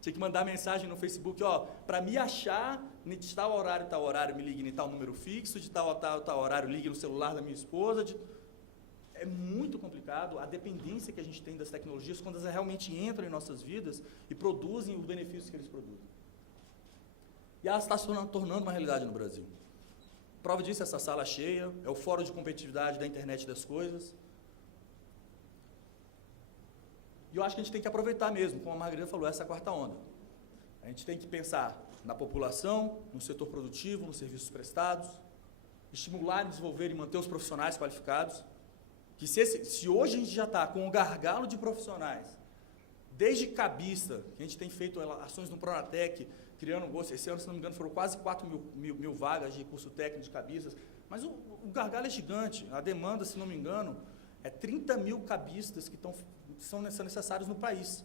Tinha que mandar mensagem no Facebook, para me achar, de tal horário, me ligue em tal número fixo, de tal horário, ligue no celular da minha esposa. É muito complicado a dependência que a gente tem das tecnologias quando elas realmente entram em nossas vidas e produzem os benefícios que eles produzem. E ela está se tornando uma realidade no Brasil. Prova disso é essa sala cheia, é o fórum de competitividade da internet das coisas. E eu acho que a gente tem que aproveitar mesmo, como a Margarida falou, essa quarta onda. A gente tem que pensar na população, no setor produtivo, nos serviços prestados, estimular, desenvolver e manter os profissionais qualificados. Que se hoje a gente já está com um gargalo de profissionais, desde cabista, que a gente tem feito ações no Pronatec, criando gosto, esse ano, se não me engano, foram quase 4 mil vagas de curso técnico de cabistas, mas o gargalo é gigante, a demanda, se não me engano, é 30 mil cabistas que são necessários no país.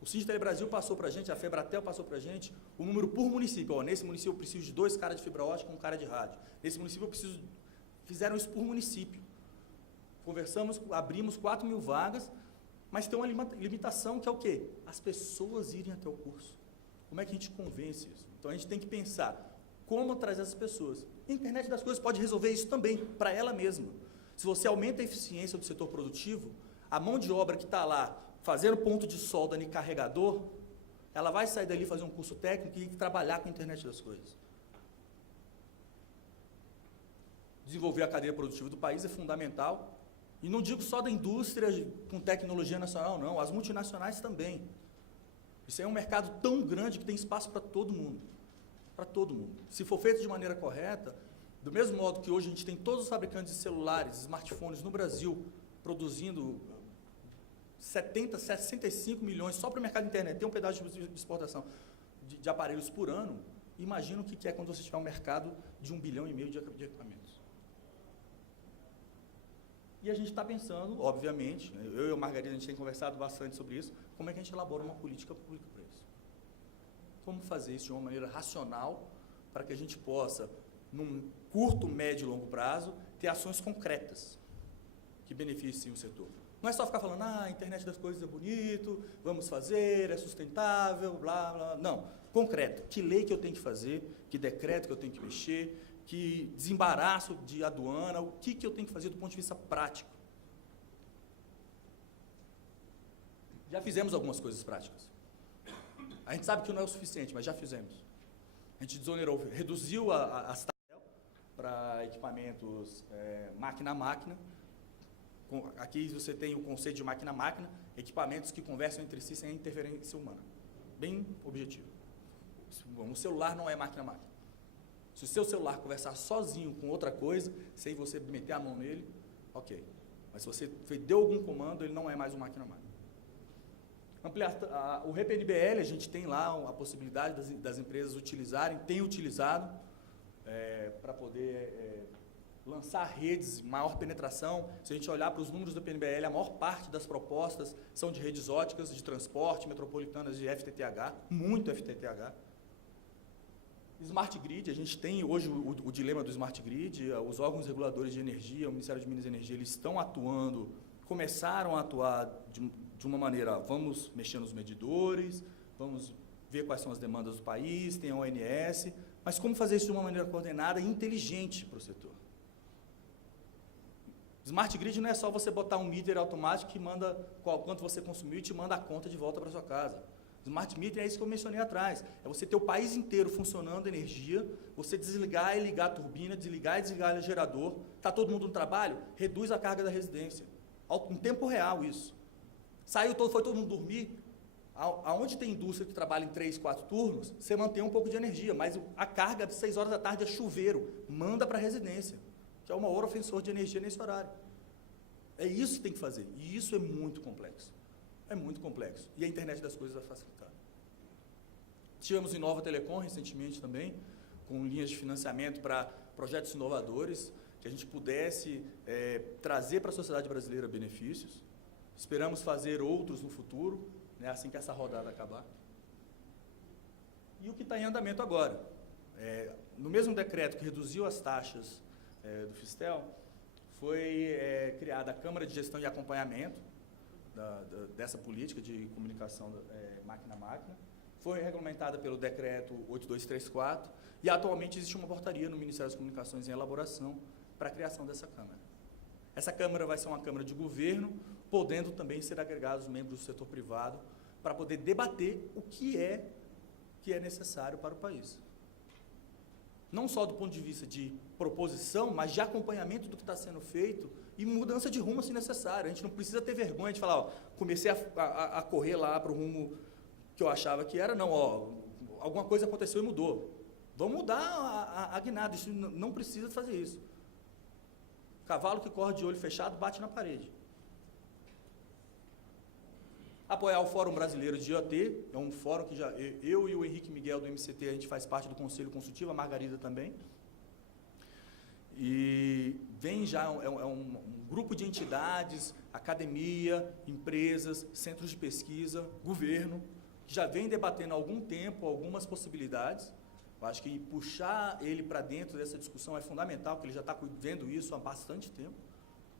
O Cindy Tele Brasil passou para a gente, a Febratel passou para a gente, o número por município. Nesse município eu preciso de 2 caras de fibra ótica e 1 cara de rádio. Nesse município eu preciso... Fizeram isso por município. Conversamos, abrimos 4 mil vagas, mas tem uma limitação que é o quê? As pessoas irem até o curso. Como é que a gente convence isso? Então a gente tem que pensar como trazer essas pessoas. A internet das coisas pode resolver isso também, para ela mesma. Se você aumenta a eficiência do setor produtivo, a mão de obra que está lá fazendo ponto de solda em carregador, ela vai sair dali fazer um curso técnico e trabalhar com a internet das coisas. Desenvolver a cadeia produtiva do país é fundamental. E não digo só da indústria com tecnologia nacional, não. As multinacionais também. Isso aí é um mercado tão grande que tem espaço para todo mundo. Para todo mundo. Se for feito de maneira correta, do mesmo modo que hoje a gente tem todos os fabricantes de celulares, smartphones no Brasil, produzindo 65 milhões só para o mercado internet, tem um pedaço de exportação de aparelhos por ano, imagina o que é quando você tiver um mercado de 1,5 bilhão de equipamentos. E a gente está pensando, obviamente, eu e a Margarida, a gente tem conversado bastante sobre isso, como é que a gente elabora uma política pública para isso. Como fazer isso de uma maneira racional, para que a gente possa, num curto, médio e longo prazo, ter ações concretas que beneficiem o setor. Não é só ficar falando, a internet das coisas é bonito, vamos fazer, é sustentável, blá, blá. Não, concreto. Que lei que eu tenho que fazer, que decreto que eu tenho que mexer, que desembaraço de aduana, o que eu tenho que fazer do ponto de vista prático. Já fizemos algumas coisas práticas. A gente sabe que não é o suficiente, mas já fizemos. A gente desonerou, reduziu as taxas para equipamentos máquina a máquina. Aqui você tem o conceito de máquina a máquina, equipamentos que conversam entre si sem interferência humana. Bem objetivo. O celular não é máquina a máquina. Se o seu celular conversar sozinho com outra coisa, sem você meter a mão nele, ok. Mas se você deu algum comando, ele não é mais uma máquina a máquina. O REPNBL, a gente tem lá a possibilidade das empresas utilizarem, tem utilizado para poder lançar redes, maior penetração. Se a gente olhar para os números do PNBL, a maior parte das propostas são de redes óticas, de transporte, metropolitanas de FTTH, muito FTTH. Smart Grid, a gente tem hoje o dilema do Smart Grid, os órgãos reguladores de energia, o Ministério de Minas e Energia, eles estão atuando, começaram a atuar de uma maneira, vamos mexer nos medidores, vamos ver quais são as demandas do país, tem a ONS, mas como fazer isso de uma maneira coordenada e inteligente para o setor. Smart Grid não é só você botar um meter automático que manda quanto você consumiu e te manda a conta de volta para sua casa. Smart Meter é isso que eu mencionei atrás. É você ter o país inteiro funcionando energia, você desligar e ligar a turbina, desligar e desligar o gerador. Está todo mundo no trabalho? Reduz a carga da residência. Em tempo real isso. Foi todo mundo dormir. Aonde tem indústria que trabalha em 3, 4 turnos, você mantém um pouco de energia, mas a carga de 6 horas da tarde é chuveiro. Manda para a residência, que é o maior ofensor de energia nesse horário. É isso que tem que fazer. E isso é muito complexo. É muito complexo. E a internet das coisas vai facilitar. Tivemos Inova Telecom recentemente também, com linhas de financiamento para projetos inovadores, que a gente pudesse trazer para a sociedade brasileira benefícios. Esperamos fazer outros no futuro, né, assim que essa rodada acabar. E o que está em andamento agora? No mesmo decreto que reduziu as taxas do Fistel, foi criada a Câmara de Gestão e Acompanhamento dessa política de comunicação máquina-máquina. Foi regulamentada pelo decreto 8234 e atualmente existe uma portaria no Ministério das Comunicações em elaboração para a criação dessa Câmara. Essa Câmara vai ser uma Câmara de governo, podendo também ser agregados membros do setor privado para poder debater o que é necessário para o país. Não só do ponto de vista de proposição, mas de acompanhamento do que está sendo feito e mudança de rumo se necessário. A gente não precisa ter vergonha de falar, ó, comecei a correr lá para o rumo que eu achava que era, não, ó, alguma coisa aconteceu e mudou. Vamos mudar a guinada, isso não precisa fazer isso. Cavalo que corre de olho fechado bate na parede. Apoiar o Fórum Brasileiro de IoT, é um fórum que já eu e o Henrique Miguel do MCT, a gente faz parte do Conselho Consultivo, a Margarida também. E vem já, é um grupo de entidades, academia, empresas, centros de pesquisa, governo, que já vem debatendo há algum tempo algumas possibilidades. Eu acho que puxar ele para dentro dessa discussão é fundamental, porque ele já está vendo isso há bastante tempo.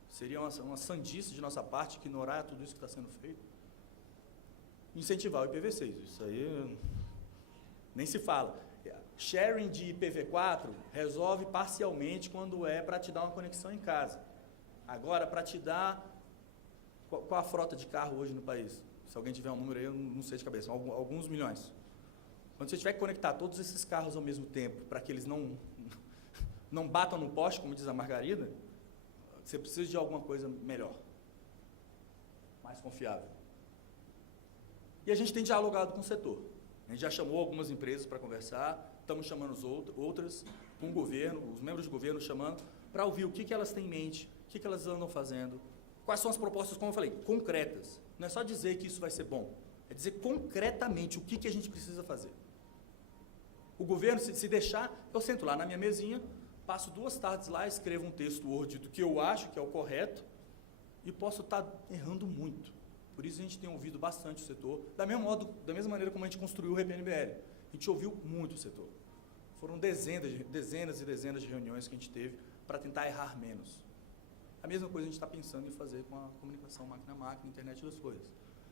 Seria uma sandice de nossa parte ignorar tudo isso que está sendo feito. Incentivar o IPv6, isso aí nem se fala. Sharing de IPv4 resolve parcialmente quando é para te dar uma conexão em casa. Agora, para te dar... Qual a frota de carro hoje no país? Se alguém tiver um número aí, eu não sei de cabeça, alguns milhões. Quando você tiver que conectar todos esses carros ao mesmo tempo, para que eles não batam no poste, como diz a Margarida, você precisa de alguma coisa melhor, mais confiável. E a gente tem dialogado com o setor. A gente já chamou algumas empresas para conversar, estamos chamando outras, com o governo, os membros do governo chamando, para ouvir o que elas têm em mente, o que elas andam fazendo, quais são as propostas, como eu falei, concretas. Não é só dizer que isso vai ser bom, é dizer concretamente o que a gente precisa fazer. O governo, se deixar, eu sento lá na minha mesinha, passo 2 tardes lá, escrevo um texto Word do que eu acho que é o correto e posso estar errando muito. Por isso a gente tem ouvido bastante o setor, da mesma maneira como a gente construiu o RPNBL. A gente ouviu muito o setor. Foram dezenas e dezenas de reuniões que a gente teve para tentar errar menos. A mesma coisa a gente está pensando em fazer com a comunicação máquina-máquina, internet das coisas.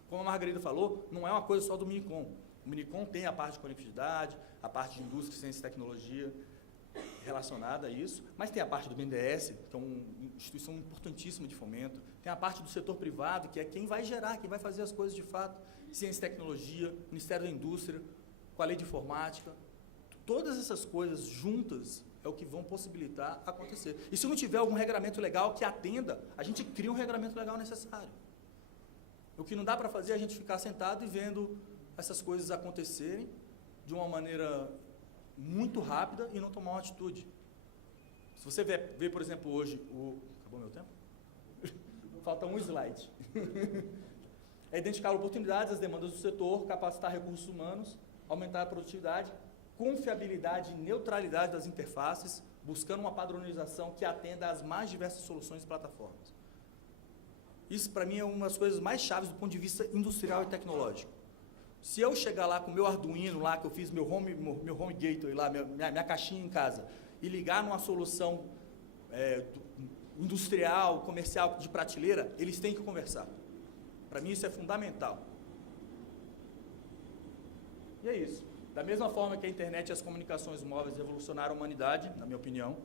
Como a Margarida falou, não é uma coisa só do Minicom. O Minicom tem a parte de conectividade, a parte de indústria, ciência e tecnologia relacionada a isso, mas tem a parte do BNDES, que é uma instituição importantíssima de fomento, tem a parte do setor privado, que é quem vai gerar, quem vai fazer as coisas de fato, ciência e tecnologia, Ministério da Indústria, com a lei de informática, todas essas coisas juntas é o que vão possibilitar acontecer. E se não tiver algum regramento legal que atenda, a gente cria um regramento legal necessário. O que não dá para fazer é a gente ficar sentado e vendo essas coisas acontecerem de uma maneira muito rápida e não tomar uma atitude. Se você vê, por exemplo, hoje Acabou meu tempo? Falta um slide. É identificar oportunidades, as demandas do setor, capacitar recursos humanos, aumentar a produtividade, confiabilidade e neutralidade das interfaces, buscando uma padronização que atenda às mais diversas soluções e plataformas. Isso, para mim, é uma das coisas mais chaves do ponto de vista industrial e tecnológico. Se eu chegar lá com o meu Arduino, lá que eu fiz meu home gateway, lá, minha caixinha em casa, e ligar numa solução industrial, comercial, de prateleira, eles têm que conversar. Para mim, isso é fundamental. E é isso. Da mesma forma que a internet e as comunicações móveis revolucionaram a humanidade, na minha opinião,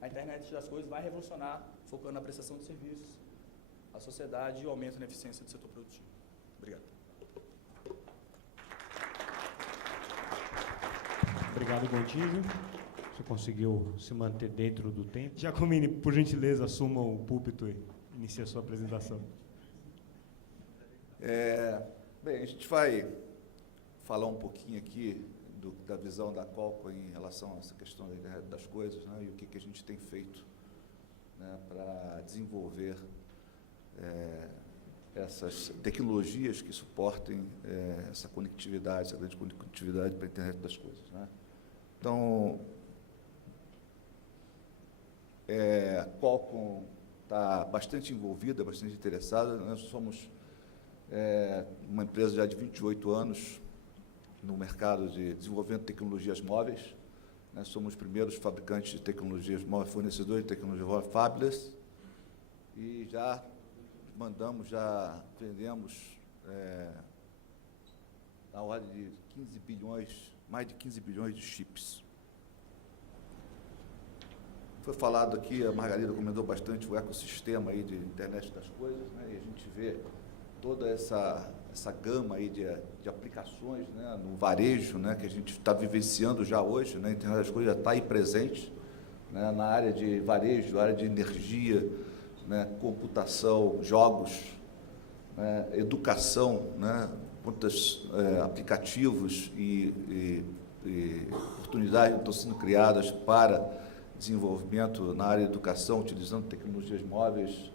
a internet das coisas vai revolucionar, focando na prestação de serviços, a sociedade e o aumento na eficiência do setor produtivo. Obrigado. Obrigado, Gontijo. Você conseguiu se manter dentro do tempo. Giacomini, por gentileza, assuma o púlpito e inicie a sua apresentação. Bem, a gente vai falar um pouquinho aqui da visão da Qualcomm em relação a essa questão da internet das coisas, né, e o que a gente tem feito, né, para desenvolver essas tecnologias que suportem essa conectividade, essa grande conectividade para a internet das coisas, né? Então, a Qualcomm está bastante envolvida, bastante interessada. Nós somos uma empresa já de 28 anos no mercado de desenvolvimento de tecnologias móveis. Nós somos os primeiros fabricantes de tecnologias móveis, fornecedores de tecnologia móvel fabless, e já vendemos na ordem de 15 bilhões, mais de 15 bilhões de chips. Foi falado aqui, a Margarida comentou bastante o ecossistema aí de internet das coisas, né? E a gente vê toda essa gama aí de aplicações, né, no varejo, né, que a gente está vivenciando já hoje, né? A internet das coisas já está aí presente, né, na área de varejo, na área de energia, né, computação, jogos, né, educação, né, quantos aplicativos e oportunidades estão sendo criadas para desenvolvimento na área de educação, utilizando tecnologias móveis,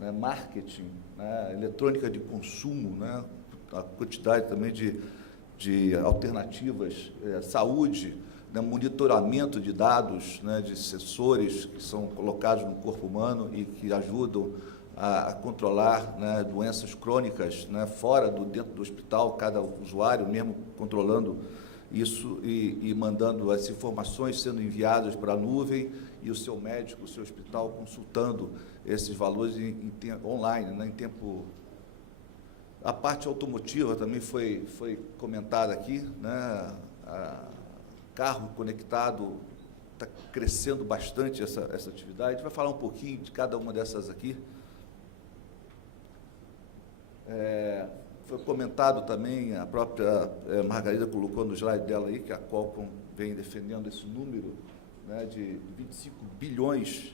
né, marketing, né, eletrônica de consumo, né, a quantidade também de alternativas, saúde, né, monitoramento de dados, né, de sensores que são colocados no corpo humano e que ajudam a controlar, né, doenças crônicas, né, dentro do hospital, cada usuário mesmo controlando isso e mandando as informações sendo enviadas para a nuvem e o seu médico, o seu hospital consultando esses valores online, né, em tempo. A parte automotiva também foi comentada aqui, né, carro conectado está crescendo bastante essa atividade. A gente vai falar um pouquinho de cada uma dessas aqui. Foi comentado também, a própria Margarida colocou no slide dela aí, que a Qualcomm vem defendendo esse número, né, de 25 bilhões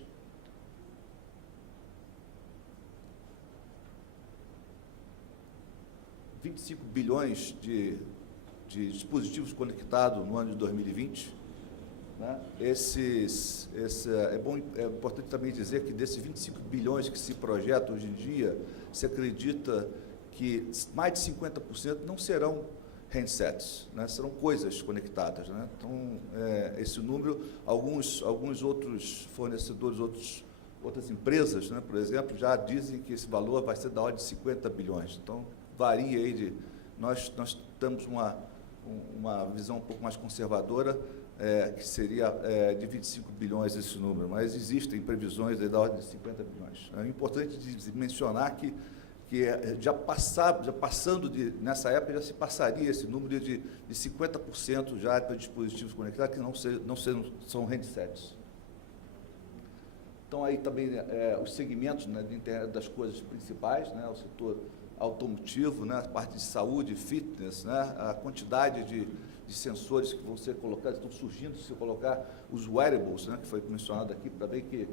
de dispositivos conectados no ano de 2020. Né? É importante também dizer que desses 25 bilhões que se projetam hoje em dia, se acredita que mais de 50% não serão handsets, né? Serão coisas conectadas, né? Então, esse número, alguns outros fornecedores, outras empresas, né, por exemplo, já dizem que esse valor vai ser da ordem de 50 bilhões. Então, varia aí nós temos uma visão um pouco mais conservadora, que seria de 25 bilhões esse número, mas existem previsões aí da ordem de 50 bilhões. É importante mencionar que nessa época já se passaria esse número de 50% já para dispositivos conectados que não são handsets. Então, aí também os segmentos, né, de internet das coisas principais, né, o setor automotivo, né, a parte de saúde, fitness, né, a quantidade de sensores que vão ser colocados, estão surgindo, se colocar os wearables, né, que foi mencionado aqui, também que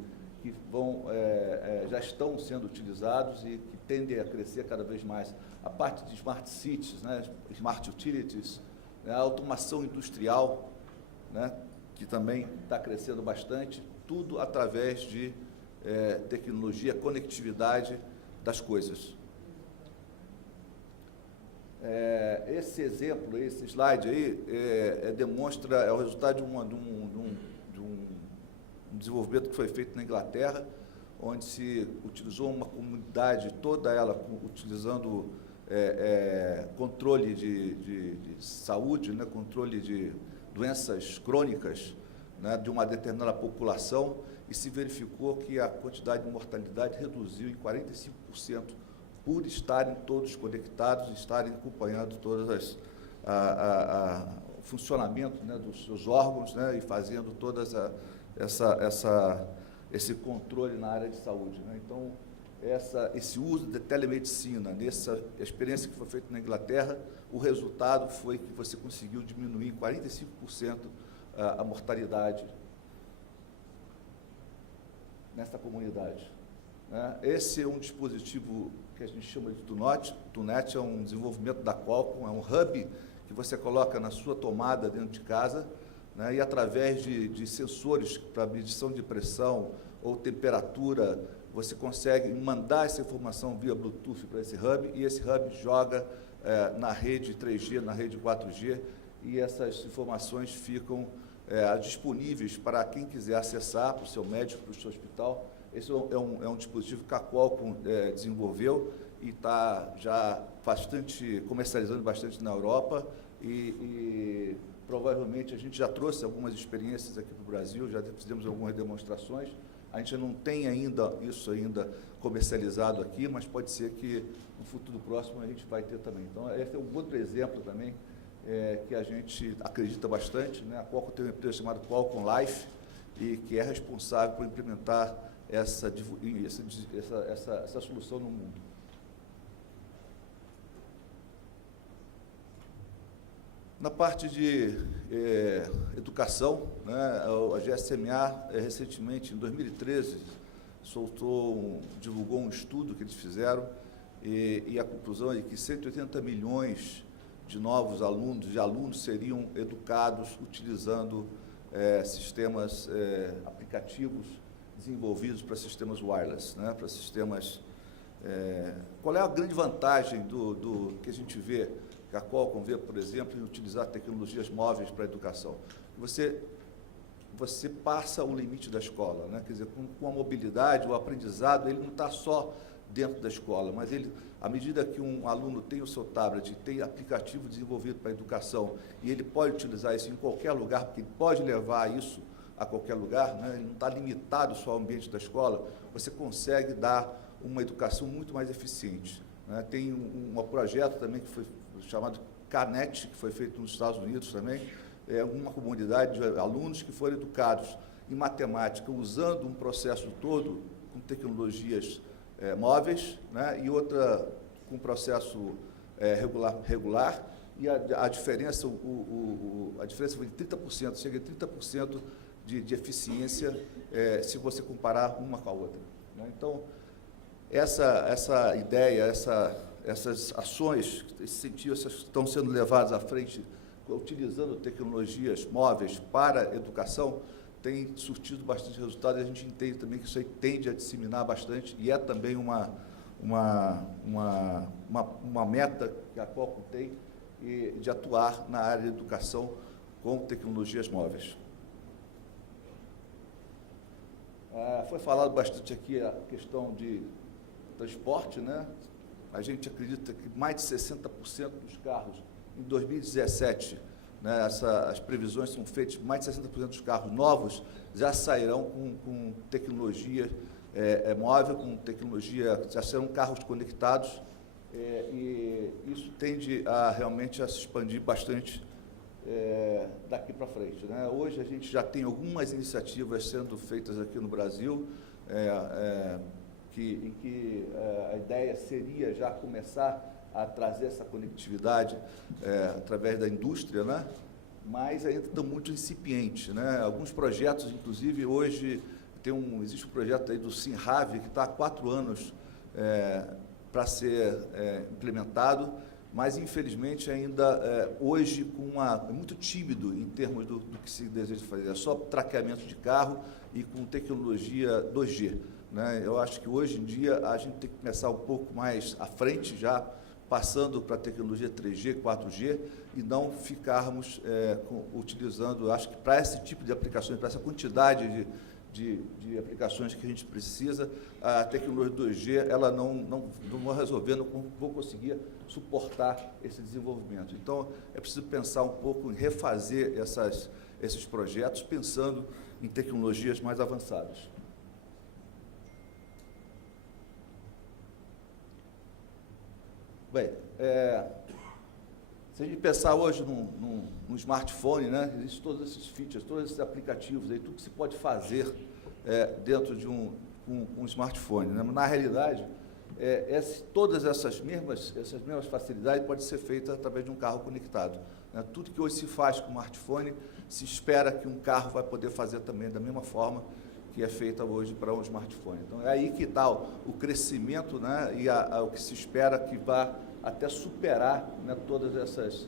já estão sendo utilizados e que tendem a crescer cada vez mais. A parte de smart cities, né, smart utilities, né, a automação industrial, né, que também está crescendo bastante, tudo através de tecnologia, conectividade das coisas. Esse exemplo, esse slide aí, é o resultado de um desenvolvimento que foi feito na Inglaterra, onde se utilizou uma comunidade, toda ela utilizando controle de saúde, né, controle de doenças crônicas, né, de uma determinada população, e se verificou que a quantidade de mortalidade reduziu em 45%, por estarem todos conectados, estarem acompanhando todas o funcionamento, né, dos seus órgãos, né, e fazendo todas esse controle na área de saúde, né? Então, esse uso de telemedicina, nessa experiência que foi feita na Inglaterra, o resultado foi que você conseguiu diminuir em 45% a mortalidade nessa comunidade, né? Esse é um dispositivo que a gente chama de TUNET, é um desenvolvimento da Qualcomm, é um hub que você coloca na sua tomada dentro de casa, né, e através de sensores para medição de pressão ou temperatura, você consegue mandar essa informação via Bluetooth para esse hub, e esse hub joga na rede 3G, na rede 4G, e essas informações ficam disponíveis para quem quiser acessar, para o seu médico, para o seu hospital. Esse é um dispositivo que a Qualcomm desenvolveu e está já comercializando bastante na Europa, e provavelmente a gente já trouxe algumas experiências aqui para o Brasil, já fizemos algumas demonstrações. A gente não tem isso ainda comercializado aqui, mas pode ser que no futuro próximo a gente vai ter também. Então, esse é um outro exemplo também que a gente acredita bastante, né? A Qualcomm tem uma empresa chamada Qualcomm Life, e que é responsável por implementar essa solução no mundo. Na parte de educação, né, a GSMA, recentemente, em 2013, divulgou um estudo que eles fizeram, e a conclusão é que 180 milhões de novos alunos seriam educados utilizando sistemas aplicativos desenvolvidos para sistemas wireless, né, para sistemas... qual é a grande vantagem do que a gente vê, que a Qualcomm vê, por exemplo, em utilizar tecnologias móveis para a educação? Você passa o limite da escola, né? Quer dizer, com a mobilidade, o aprendizado, ele não está só dentro da escola, mas à medida que um aluno tem o seu tablet, tem aplicativo desenvolvido para a educação, e ele pode utilizar isso em qualquer lugar, porque ele pode levar isso a qualquer lugar, né? Ele não está limitado só ao ambiente da escola, você consegue dar uma educação muito mais eficiente, né? Tem um projeto também que foi chamado CANET, que foi feito nos Estados Unidos também, uma comunidade de alunos que foram educados em matemática, usando um processo todo com tecnologias móveis, né, e outra com processo regular, e a diferença, a diferença foi de 30%, chega a 30% de eficiência se você comparar uma com a outra, né? Então, essa ideia, essas ações, esses incentivos estão sendo levados à frente, utilizando tecnologias móveis para a educação, tem surtido bastante resultado, e a gente entende também que isso aí tende a disseminar bastante, e é também uma meta que a Qualcomm tem, de atuar na área de educação com tecnologias móveis. Foi falado bastante aqui a questão de transporte, né? A gente acredita que mais de 60% dos carros, em 2017, né, as previsões são feitas, mais de 60% dos carros novos já sairão com tecnologia móvel, com tecnologia, já serão carros conectados, e isso tende realmente a se expandir bastante daqui para frente, né? Hoje a gente já tem algumas iniciativas sendo feitas aqui no Brasil, em que a ideia seria já começar a trazer essa conectividade através da indústria, né? Mas ainda estão muito incipientes, né? Alguns projetos, inclusive, hoje existe um projeto aí do Sinrave, que está há 4 anos para ser implementado, mas, infelizmente, ainda hoje é muito tímido em termos do que se deseja fazer. É só traqueamento de carro e com tecnologia 2G. Né? Eu acho que hoje em dia a gente tem que começar um pouco mais à frente, já passando para a tecnologia 3G, 4G, e não ficarmos utilizando, acho que para esse tipo de aplicações, para essa quantidade de aplicações que a gente precisa, a tecnologia 2G ela não vai resolver, não vou conseguir suportar esse desenvolvimento. Então, é preciso pensar um pouco em refazer esses projetos, pensando em tecnologias mais avançadas. Bem, se a gente pensar hoje no smartphone, né, existem todos esses features, todos esses aplicativos, aí, tudo que se pode fazer dentro de um smartphone, né? Na realidade, todas essas mesmas facilidades podem ser feitas através de um carro conectado, né? Tudo que hoje se faz com o smartphone, se espera que um carro vai poder fazer também da mesma forma que é feita hoje para um smartphone. Então, é aí que está o crescimento, né, e o que se espera que vá até superar, né, todas essas...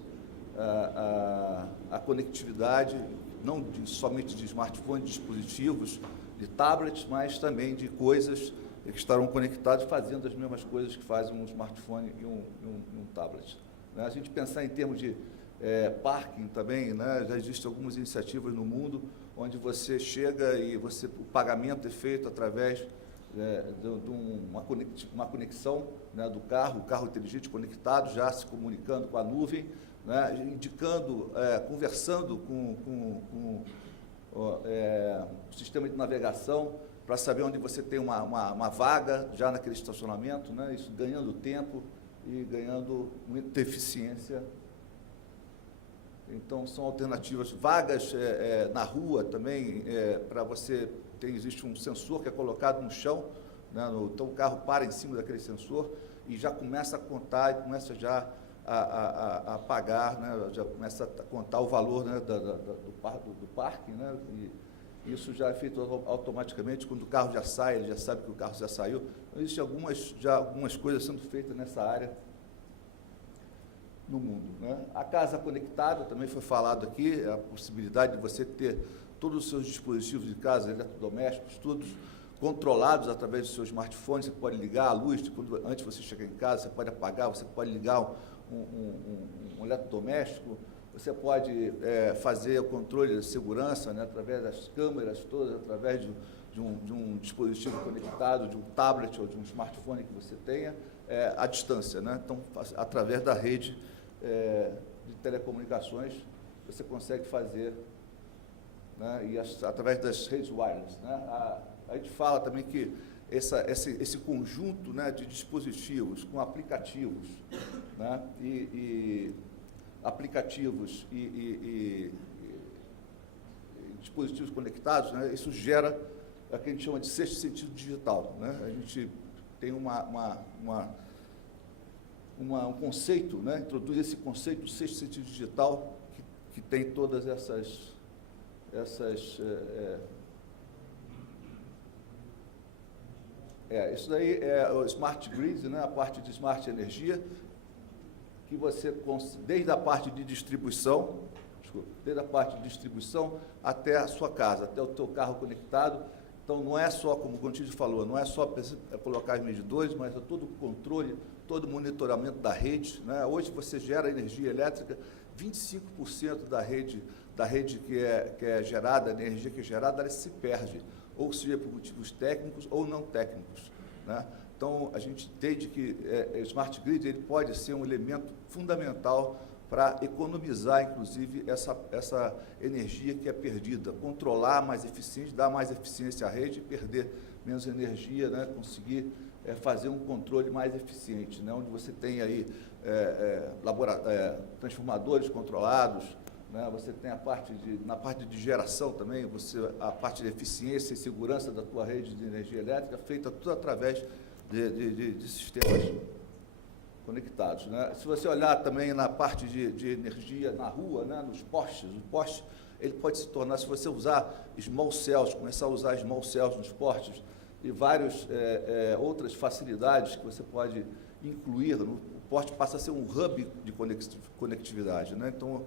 a conectividade, não somente de smartphones, de dispositivos, de tablets, mas também de coisas que estarão conectados fazendo as mesmas coisas que fazem um smartphone e um tablet. Né? A gente pensar em termos de parking também, né? Já existem algumas iniciativas no mundo onde você chega e o pagamento é feito através de uma conexão, né, do carro, o carro inteligente conectado, já se comunicando com a nuvem, né, indicando, conversando com o sistema de navegação para saber onde você tem uma vaga já naquele estacionamento, né, isso ganhando tempo e ganhando muita eficiência. Então, são alternativas. Vagas na rua também, para você... existe um sensor que é colocado no chão, né, então o carro para em cima daquele sensor e já começa a contar, e começa já a pagar, né, já começa a contar o valor, né, do parque, né, e isso já é feito automaticamente. Quando o carro já sai, ele já sabe que o carro já saiu. Então, existem algumas coisas sendo feitas nessa área no mundo. Né? A casa conectada, também foi falado aqui, a possibilidade de você ter todos os seus dispositivos de casa, eletrodomésticos, todos controlados através do seu smartphone. Você pode ligar a luz, antes de você chegar em casa, você pode apagar, você pode ligar um eletrodoméstico, você pode fazer o controle de segurança, né, através das câmeras todas, através de um dispositivo conectado, de um tablet ou de um smartphone que você tenha, à distância. Né? Então, através da rede de telecomunicações, você consegue fazer, né, e através das redes wireless. Né? A gente fala também que esse conjunto, né, de dispositivos com aplicativos, né, aplicativos e dispositivos conectados, né, isso gera o que a gente chama de sexto sentido digital. Né? A gente tem um conceito, né, introduz esse conceito do sexto sentido digital que tem todas essas isso daí é o Smart Grid, né, a parte de Smart Energia, que você, desde a parte de distribuição, até a sua casa, até o teu carro conectado. Então, não é só, como o Gontijo falou, não é só colocar os medidores, mas é todo o controle, todo o monitoramento da rede. Né? Hoje, você gera energia elétrica, 25% da rede que é gerada, a energia que é gerada, ela se perde, ou seja por motivos técnicos ou não técnicos. Né? Então, a gente entende que o Smart Grid ele pode ser um elemento fundamental para economizar, inclusive, essa energia que é perdida, controlar mais eficiente, dar mais eficiência à rede, perder menos energia, né? Conseguir fazer um controle mais eficiente, né? Onde você tem aí transformadores controlados, né? Você tem na parte de geração também, a parte de eficiência e segurança da tua rede de energia elétrica, feita tudo através de sistemas conectados. Né? Se você olhar também na parte de energia na rua, né, nos postes, o poste ele pode se tornar, se você usar small cells, começar a usar small cells nos postes e várias outras facilidades que você pode incluir, o poste passa a ser um hub de conectividade. Né? Então,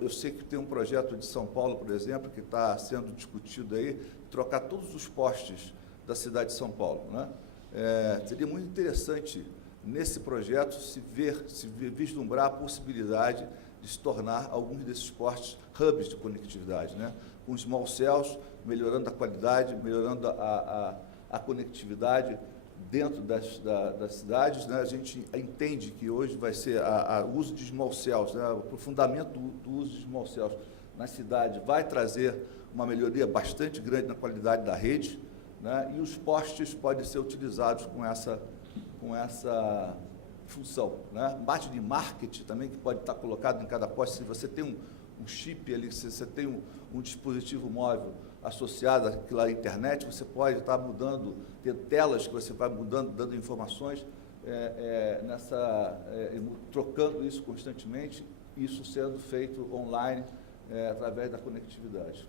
eu sei que tem um projeto de São Paulo, por exemplo, que está sendo discutido aí, trocar todos os postes da cidade de São Paulo. Né? Seria muito interessante, nesse projeto, se vislumbrar a possibilidade de se tornar alguns desses postes hubs de conectividade, né? Com small cells, melhorando a qualidade, melhorando a conectividade dentro das cidades. Né? A gente entende que hoje vai ser o uso de small cells, né? O aprofundamento do uso de small cells na cidade vai trazer uma melhoria bastante grande na qualidade da rede, né? E os postes podem ser utilizados com essa função. Né? Parte de marketing também, que pode estar colocado em cada poste. Se você tem um chip ali, se você tem um dispositivo móvel associado àquela internet, você pode estar mudando, ter telas que você vai mudando, dando informações, trocando isso constantemente, isso sendo feito online, através da conectividade.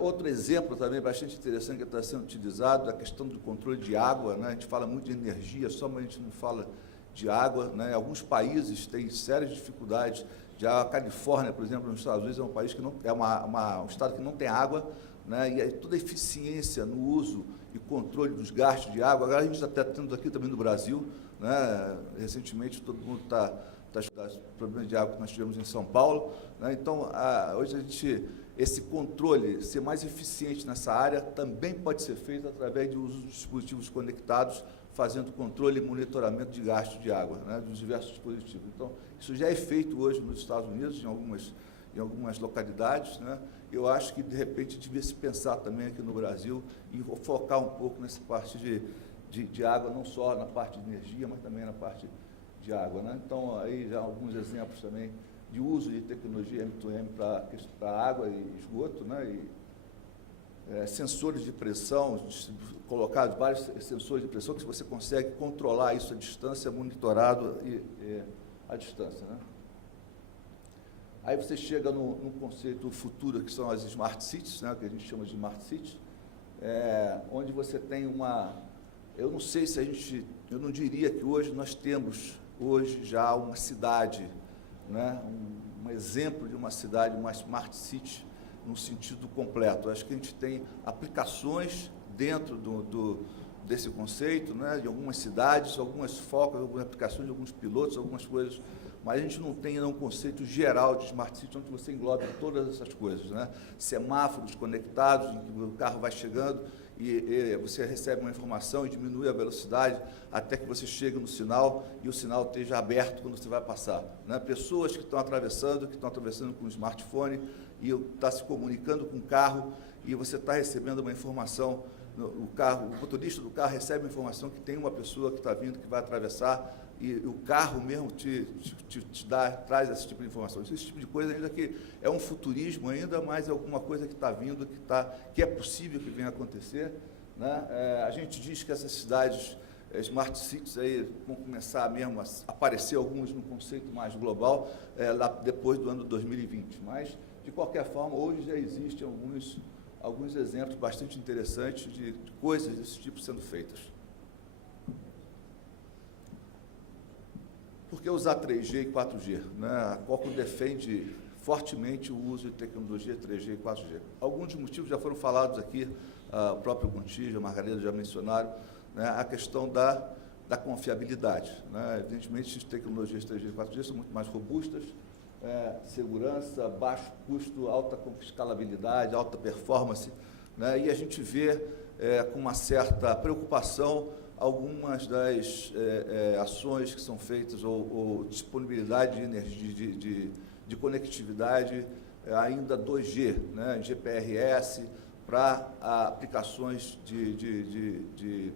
Outro exemplo também bastante interessante que está sendo utilizado é a questão do controle de água. Né? A gente fala muito de energia, só mas a gente não fala de água. Né? Alguns países têm sérias dificuldades. Já a Califórnia, por exemplo, nos Estados Unidos, é um país que não um estado que não tem água, né, e aí toda a eficiência no uso e controle dos gastos de água. Agora a gente está até tendo aqui também no Brasil, né, recentemente todo mundo está estudando os problemas de água que nós tivemos em São Paulo, né, então hoje esse controle, ser mais eficiente nessa área, também pode ser feito através do uso dos dispositivos conectados, fazendo controle e monitoramento de gasto de água, né, dos diversos dispositivos. Então, isso já é feito hoje nos Estados Unidos, em algumas localidades, né. Eu acho que, de repente, devia se pensar também aqui no Brasil e focar um pouco nessa parte de água, não só na parte de energia, mas também na parte de água, né. Então, aí já alguns exemplos também de uso de tecnologia M2M para água e esgoto, né, e sensores de pressão, colocados vários sensores de pressão que você consegue controlar isso à distância, monitorado à distância, né. Aí você chega num conceito futuro, que são as Smart Cities, né, que a gente chama de Smart Cities, onde você tem eu não sei se eu não diria que hoje nós temos já uma cidade, né, um exemplo de uma cidade, uma Smart City, no sentido completo. Acho que a gente tem aplicações dentro desse conceito, né, de algumas cidades, algumas focos, algumas aplicações, alguns pilotos, algumas coisas, mas a gente não tem ainda um conceito geral de Smart City, onde você engloba todas essas coisas, né? Semáforos conectados, em que o carro vai chegando e você recebe uma informação e diminui a velocidade até que você chegue no sinal e o sinal esteja aberto quando você vai passar, né? Pessoas que estão atravessando com o smartphone e está se comunicando com o carro e você está recebendo uma informação, o motorista do carro recebe uma informação que tem uma pessoa que está vindo, que vai atravessar, e o carro mesmo traz esse tipo de informação. Esse tipo de coisa ainda que é um futurismo ainda, mas é alguma coisa que está vindo, que é possível que venha a acontecer, né? A gente diz que essas cidades, Smart Cities, aí, vão começar mesmo a aparecer alguns no conceito mais global, lá depois do ano 2020. Mas, de qualquer forma, hoje já existem alguns exemplos bastante interessantes de coisas desse tipo sendo feitas. Por que usar 3G e 4G? Né? A Qualcomm defende fortemente o uso de tecnologia 3G e 4G. Alguns dos motivos já foram falados aqui, o próprio Gontijo, a Margarida já mencionaram, né, a questão da confiabilidade, né? Evidentemente, as tecnologias 3G e 4G são muito mais robustas, segurança, baixo custo, alta escalabilidade, alta performance, né? E a gente vê com uma certa preocupação algumas das ações que são feitas ou disponibilidade de energia, de conectividade ainda 2G, né, GPRS, para aplicações de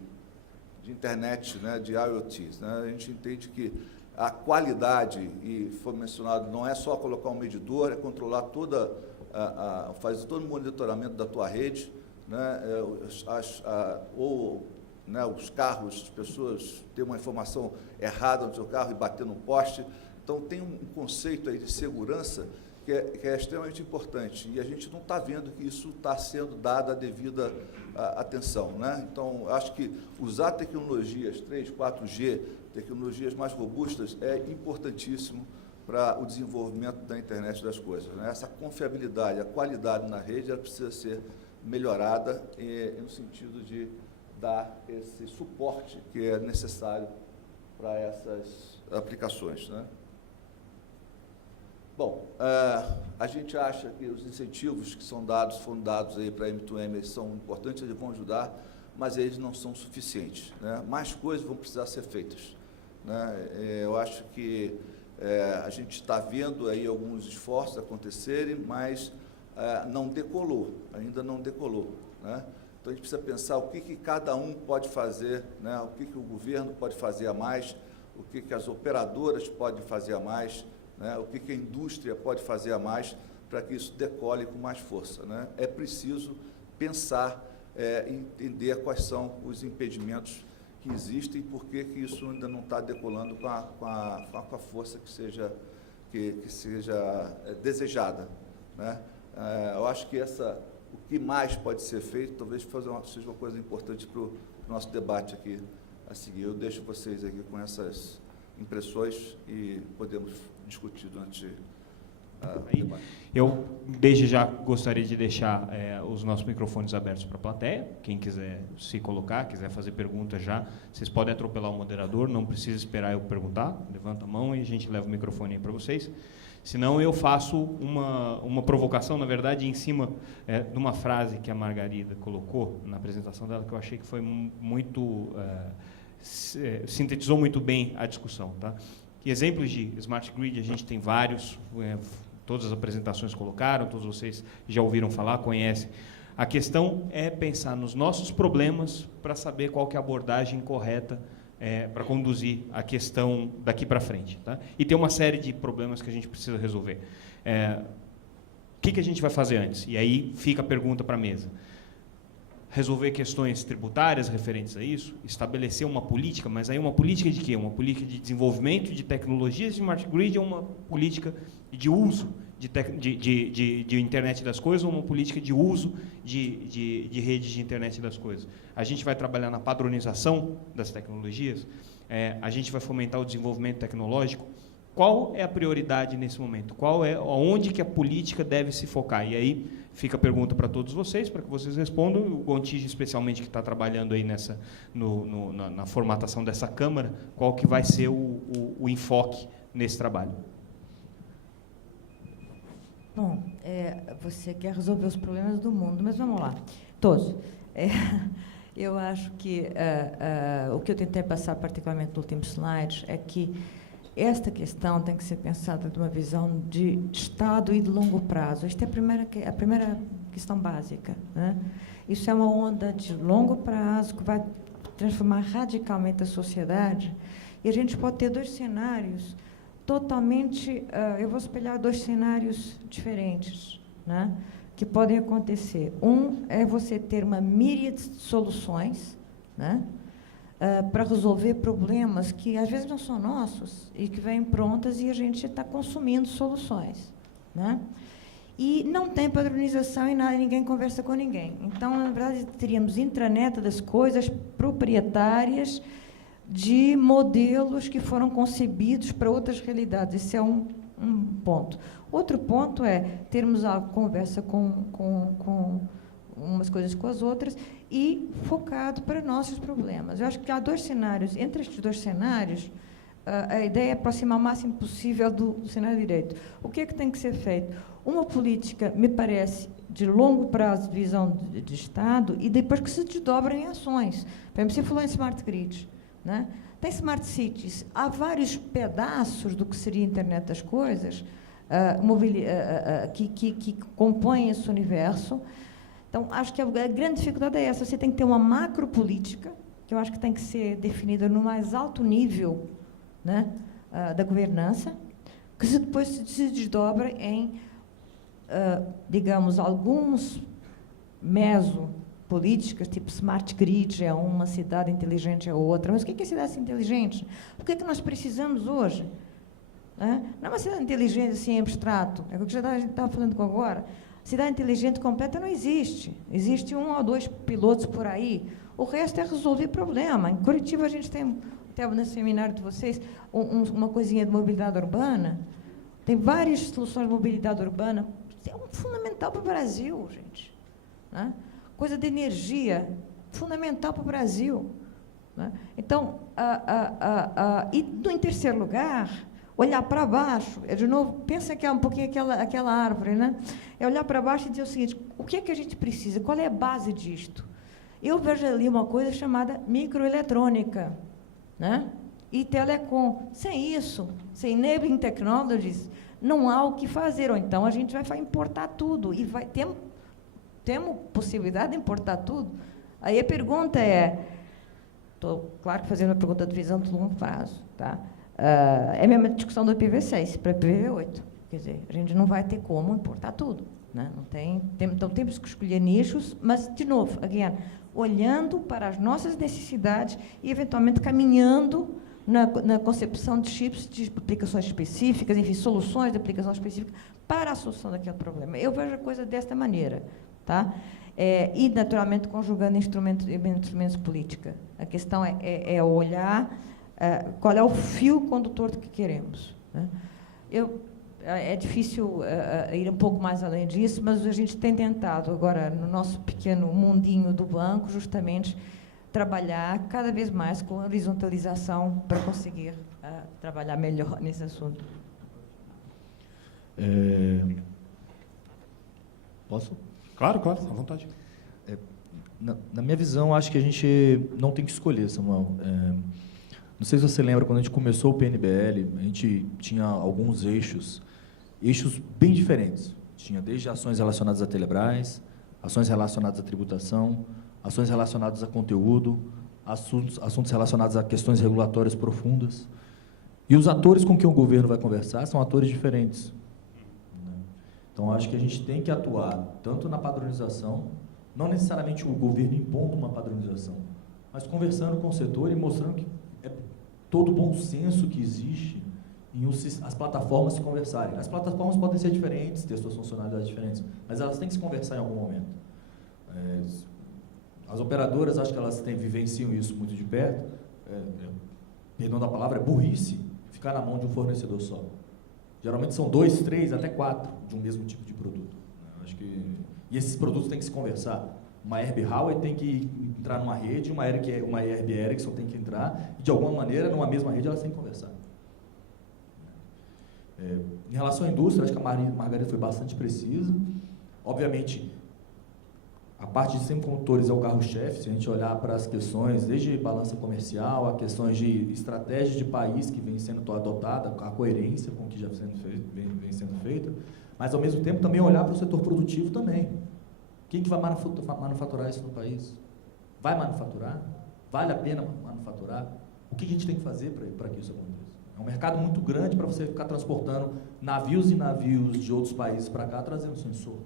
internet, né, de IoT. Né? A gente entende que a qualidade, e foi mencionado, não é só colocar um medidor, é controlar fazer todo o monitoramento da tua rede, né, né, os carros, as pessoas têm uma informação errada no seu carro e bater no poste. Então, tem um conceito aí de segurança que é extremamente importante, e a gente não está vendo que isso está sendo dada a devida atenção, né? Então, acho que usar tecnologias 3, 4G, tecnologias mais robustas, é importantíssimo para o desenvolvimento da internet das coisas, né? Essa confiabilidade, a qualidade na rede, ela precisa ser melhorada no sentido de dar esse suporte que é necessário para essas aplicações, né? Bom, a gente acha que os incentivos que foram dados aí para a M2M, eles são importantes, eles vão ajudar, mas eles não são suficientes, né? Mais coisas vão precisar ser feitas, né? Eu acho que a gente está vendo aí alguns esforços acontecerem, mas não decolou, ainda não decolou, né? Então, a gente precisa pensar o que cada um pode fazer, né? O que o governo pode fazer a mais, o que as operadoras podem fazer a mais, né? O que a indústria pode fazer a mais para que isso decole com mais força, né? É preciso pensar e entender quais são os impedimentos que existem e por que isso ainda não está decolando com a força que seja desejada, né? Eu acho que o que mais pode ser feito, talvez seja uma coisa importante para o nosso debate aqui a seguir. Eu deixo vocês aqui com essas impressões e podemos discutir durante o debate. Eu, desde já, gostaria de deixar os nossos microfones abertos para a plateia. Quem quiser se colocar, quiser fazer perguntas já, vocês podem atropelar o moderador, não precisa esperar eu perguntar. Levanta a mão e a gente leva o microfone aí para vocês. Senão, eu faço uma provocação, na verdade, em cima de uma frase que a Margarida colocou na apresentação dela, que eu achei que foi muito... sintetizou muito bem a discussão. Tá? E exemplos de Smart Grid, a gente tem vários... todas as apresentações colocaram, todos vocês já ouviram falar, conhecem. A questão é pensar nos nossos problemas para saber qual que é a abordagem correta para conduzir a questão daqui para frente. Tá? E tem uma série de problemas que a gente precisa resolver. O que a gente vai fazer antes? E aí fica a pergunta para a mesa. Resolver questões tributárias referentes a isso, estabelecer uma política, mas aí uma política de quê? Uma política de desenvolvimento de tecnologias de Smart Grid ou uma política de uso de internet das coisas ou uma política de uso de redes de internet das coisas? A gente vai trabalhar na padronização das tecnologias? A gente vai fomentar o desenvolvimento tecnológico? Qual é a prioridade nesse momento? Onde que a política deve se focar? E aí fica a pergunta para todos vocês, para que vocês respondam. O Gontijo, especialmente, que está trabalhando aí na formatação dessa Câmara, qual que vai ser o enfoque nesse trabalho? Bom, você quer resolver os problemas do mundo, mas vamos lá. Todos. Eu acho que o que eu tentei passar, particularmente no último slide, é que esta questão tem que ser pensada de uma visão de Estado e de longo prazo. Esta é a primeira questão básica. Né? Isso é uma onda de longo prazo que vai transformar radicalmente a sociedade. E a gente pode ter dois cenários totalmente... eu vou espelhar dois cenários diferentes, né, que podem acontecer. Um é você ter uma míriade de soluções, né, para resolver problemas que às vezes não são nossos e que vêm prontas e a gente está consumindo soluções, né? E não tem padronização e nada, ninguém conversa com ninguém. Então, na verdade, teríamos intranet das coisas proprietárias de modelos que foram concebidos para outras realidades. Esse é um ponto. Outro ponto é termos a conversa com umas coisas com as outras e focado para nossos problemas. Eu acho que há dois cenários. Entre estes dois cenários, a ideia é aproximar o máximo possível do cenário direito. O que é que tem que ser feito? Uma política, me parece, de longo prazo de visão de Estado e depois que se desdobrem em ações. Por exemplo, você falou em Smart Grid, né? Tem Smart Cities. Há vários pedaços do que seria a Internet das Coisas que compõem esse universo. Então, acho que a grande dificuldade é essa. Você tem que ter uma macropolítica, que eu acho que tem que ser definida no mais alto nível, né, da governança, que depois se desdobra em, digamos, alguns mesopolíticas, tipo Smart Grid é uma, cidade inteligente é outra. Mas o que é cidade inteligente? O que é que nós precisamos hoje? Não é uma cidade inteligente assim, abstrato. É o que a gente estava falando agora. Cidade inteligente completa não existe. Existe 1 ou 2 pilotos por aí. O resto é resolver problema. Em Curitiba, a gente tem, até nesse seminário de vocês, uma coisinha de mobilidade urbana. Tem várias soluções de mobilidade urbana. Isso é fundamental para o Brasil, gente. Né? Coisa de energia, fundamental para o Brasil. Né? Então, e, em terceiro lugar, olhar para baixo, de novo, pensa que é um pouquinho aquela árvore, né? É olhar para baixo e dizer o seguinte: o que é que a gente precisa? Qual é a base disto? Eu vejo ali uma coisa chamada microeletrônica, né? E telecom. Sem isso, sem enabling technologies, não há o que fazer. Ou então a gente vai importar tudo e temos possibilidade de importar tudo. Aí a pergunta é, estou, claro, fazendo uma pergunta de visão de longo prazo, tá? É a mesma discussão do IPv6 para IPv8. Quer dizer, a gente não vai ter como importar tudo. Né? Então, temos que escolher nichos, mas, de novo, olhando para as nossas necessidades e, eventualmente, caminhando na concepção de chips de aplicações específicas, enfim, soluções de aplicação específica para a solução daquele problema. Eu vejo a coisa desta maneira. Tá? E, naturalmente, conjugando instrumentos de política. A questão é olhar qual é o fio condutor do que queremos. Né? é difícil ir um pouco mais além disso, mas a gente tem tentado agora, no nosso pequeno mundinho do banco, justamente trabalhar cada vez mais com horizontalização para conseguir trabalhar melhor nesse assunto. Posso? Claro, claro, à vontade. Na minha visão, acho que a gente não tem que escolher, Samuel. Não sei se você lembra, quando a gente começou o PNBL, a gente tinha alguns eixos bem diferentes. Tinha desde ações relacionadas à Telebrás, ações relacionadas à tributação, ações relacionadas a conteúdo, assuntos relacionados a questões regulatórias profundas. E os atores com quem o governo vai conversar são atores diferentes. Então, acho que a gente tem que atuar tanto na padronização, não necessariamente o governo impondo uma padronização, mas conversando com o setor e mostrando que é todo o bom senso que existe em as plataformas se conversarem. As plataformas podem ser diferentes, ter suas funcionalidades diferentes, mas elas têm que se conversar em algum momento. As operadoras, acho que elas vivenciam isso muito de perto. Perdão da palavra, é burrice ficar na mão de um fornecedor só. Geralmente são 2, 3, até 4 de um mesmo tipo de produto. E esses produtos têm que se conversar. Uma Herb Hauer tem que entrar numa rede, uma Herb Erickson tem que entrar, e de alguma maneira, numa mesma rede, elas têm que conversar. Em relação à indústria, acho que a Margarida foi bastante precisa. Obviamente, a parte de semicondutores é o carro-chefe, se a gente olhar para as questões, desde balança comercial, a questões de estratégia de país que vem sendo adotada, a coerência com o que já vem sendo feita, mas, ao mesmo tempo, também olhar para o setor produtivo também. Quem que vai manufaturar isso no país? Vai manufaturar? Vale a pena manufaturar? O que a gente tem que fazer para que isso aconteça? É um mercado muito grande para você ficar transportando navios e navios de outros países para cá, trazendo sensor.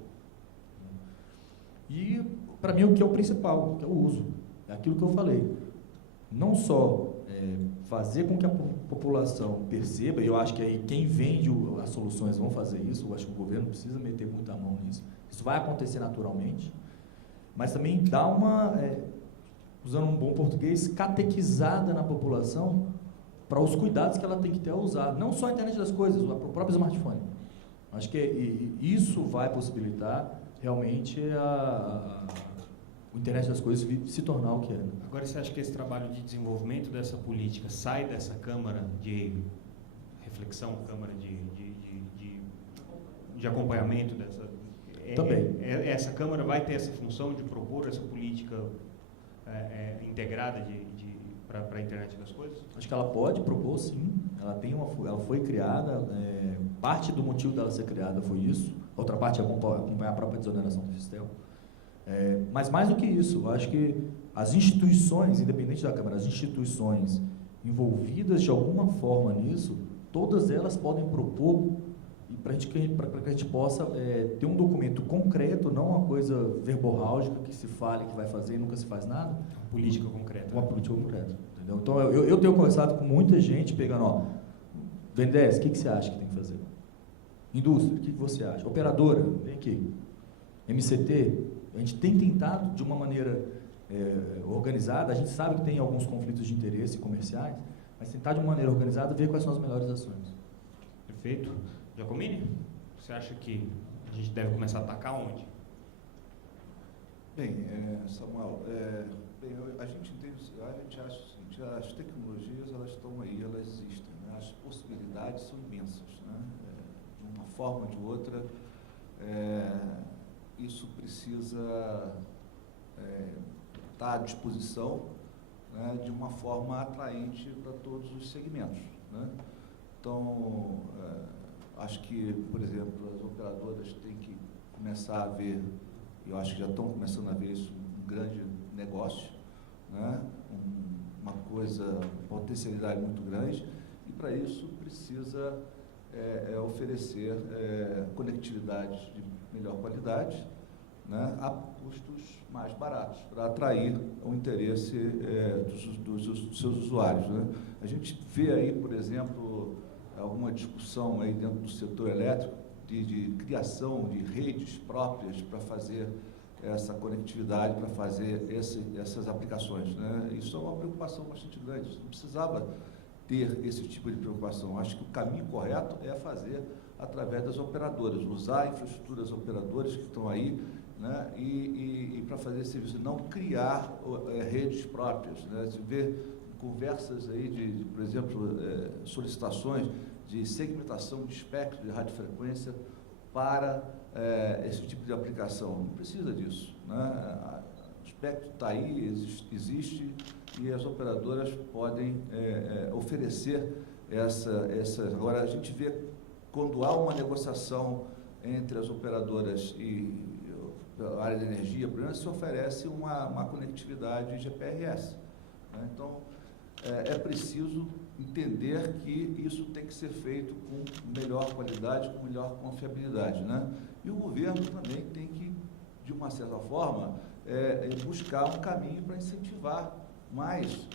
E, para mim, o que é o principal, que é o uso. É aquilo que eu falei. Não só fazer com que a população perceba, e eu acho que aí quem vende as soluções vão fazer isso, eu acho que o governo precisa meter muita mão nisso. Isso vai acontecer naturalmente, mas também dar usando um bom português, catequizada na população para os cuidados que ela tem que ter ao usar. Não só a internet das coisas, o próprio smartphone. Acho que isso vai possibilitar realmente o internet das coisas se tornar o que é. Agora, você acha que esse trabalho de desenvolvimento dessa política sai dessa Câmara de reflexão, Câmara de acompanhamento dessa... Também. Essa Câmara vai ter essa função de propor essa política integrada para a internet das coisas? Acho que ela pode propor, sim. Ela foi criada, parte do motivo dela ser criada foi isso. A outra parte é acompanhar a própria desoneração do sistema. Mas mais do que isso, eu acho que as instituições, independente da Câmara, as instituições envolvidas de alguma forma nisso, todas elas podem propor, para que a gente possa ter um documento concreto, não uma coisa verborrágica que se fale que vai fazer e nunca se faz nada. Uma política concreta. Uma política concreta. Entendeu? Então, eu tenho conversado com muita gente, pegando, Vendés, o que você acha que tem que fazer? Indústria, o que você acha? Operadora, vem aqui. MCT, a gente tem tentado de uma maneira organizada, a gente sabe que tem alguns conflitos de interesse comerciais, mas tentar de uma maneira organizada ver quais são as melhores ações. Perfeito. Giacomini, você acha que a gente deve começar a atacar onde? Bem, Samuel, a gente acha o seguinte, as tecnologias elas estão aí, elas existem, né? As possibilidades são imensas, né? De uma forma ou de outra, isso precisa estar à disposição, né, de uma forma atraente para todos os segmentos, né? Então, acho que, por exemplo, as operadoras têm que começar a ver, eu acho que já estão começando a ver isso, um grande negócio, né? Uma potencialidade muito grande, e para isso precisa oferecer conectividade de melhor qualidade, né, a custos mais baratos, para atrair o interesse dos seus usuários, né? A gente vê aí, por exemplo, alguma discussão aí dentro do setor elétrico de criação de redes próprias para fazer essa conectividade, para fazer essas aplicações, né? Isso é uma preocupação bastante grande. Não precisava ter esse tipo de preocupação. Acho que o caminho correto é fazer através das operadoras, usar a infraestrutura das operadoras que estão aí, né, e para fazer esse serviço, não criar redes próprias, né, se vê conversas aí por exemplo, solicitações de segmentação de espectro de radiofrequência para esse tipo de aplicação. Não precisa disso, né? O espectro está aí, existe, e as operadoras podem oferecer essa. Agora, a gente vê quando há uma negociação entre as operadoras e a área de energia, por exemplo, se oferece uma conectividade GPRS, né? Então, é preciso entender que isso tem que ser feito com melhor qualidade, com melhor confiabilidade, né? E o governo também tem que, de uma certa forma, buscar um caminho para incentivar mais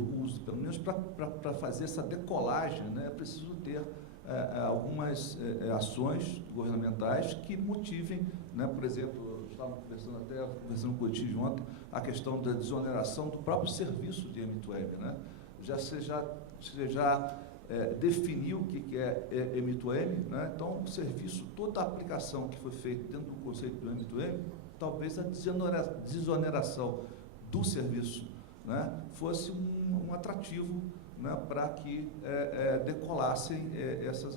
o uso, pelo menos para fazer essa decolagem, né? É preciso ter algumas ações governamentais que motivem, né? Por exemplo, estava conversando com o Otígio ontem, a questão da desoneração do próprio serviço de M2M, né? Você já definiu o que é M2M, né? Então, o serviço, toda a aplicação que foi feita dentro do conceito do M2M, talvez a desoneração do serviço, né, fosse um atrativo, né, para que decolassem essas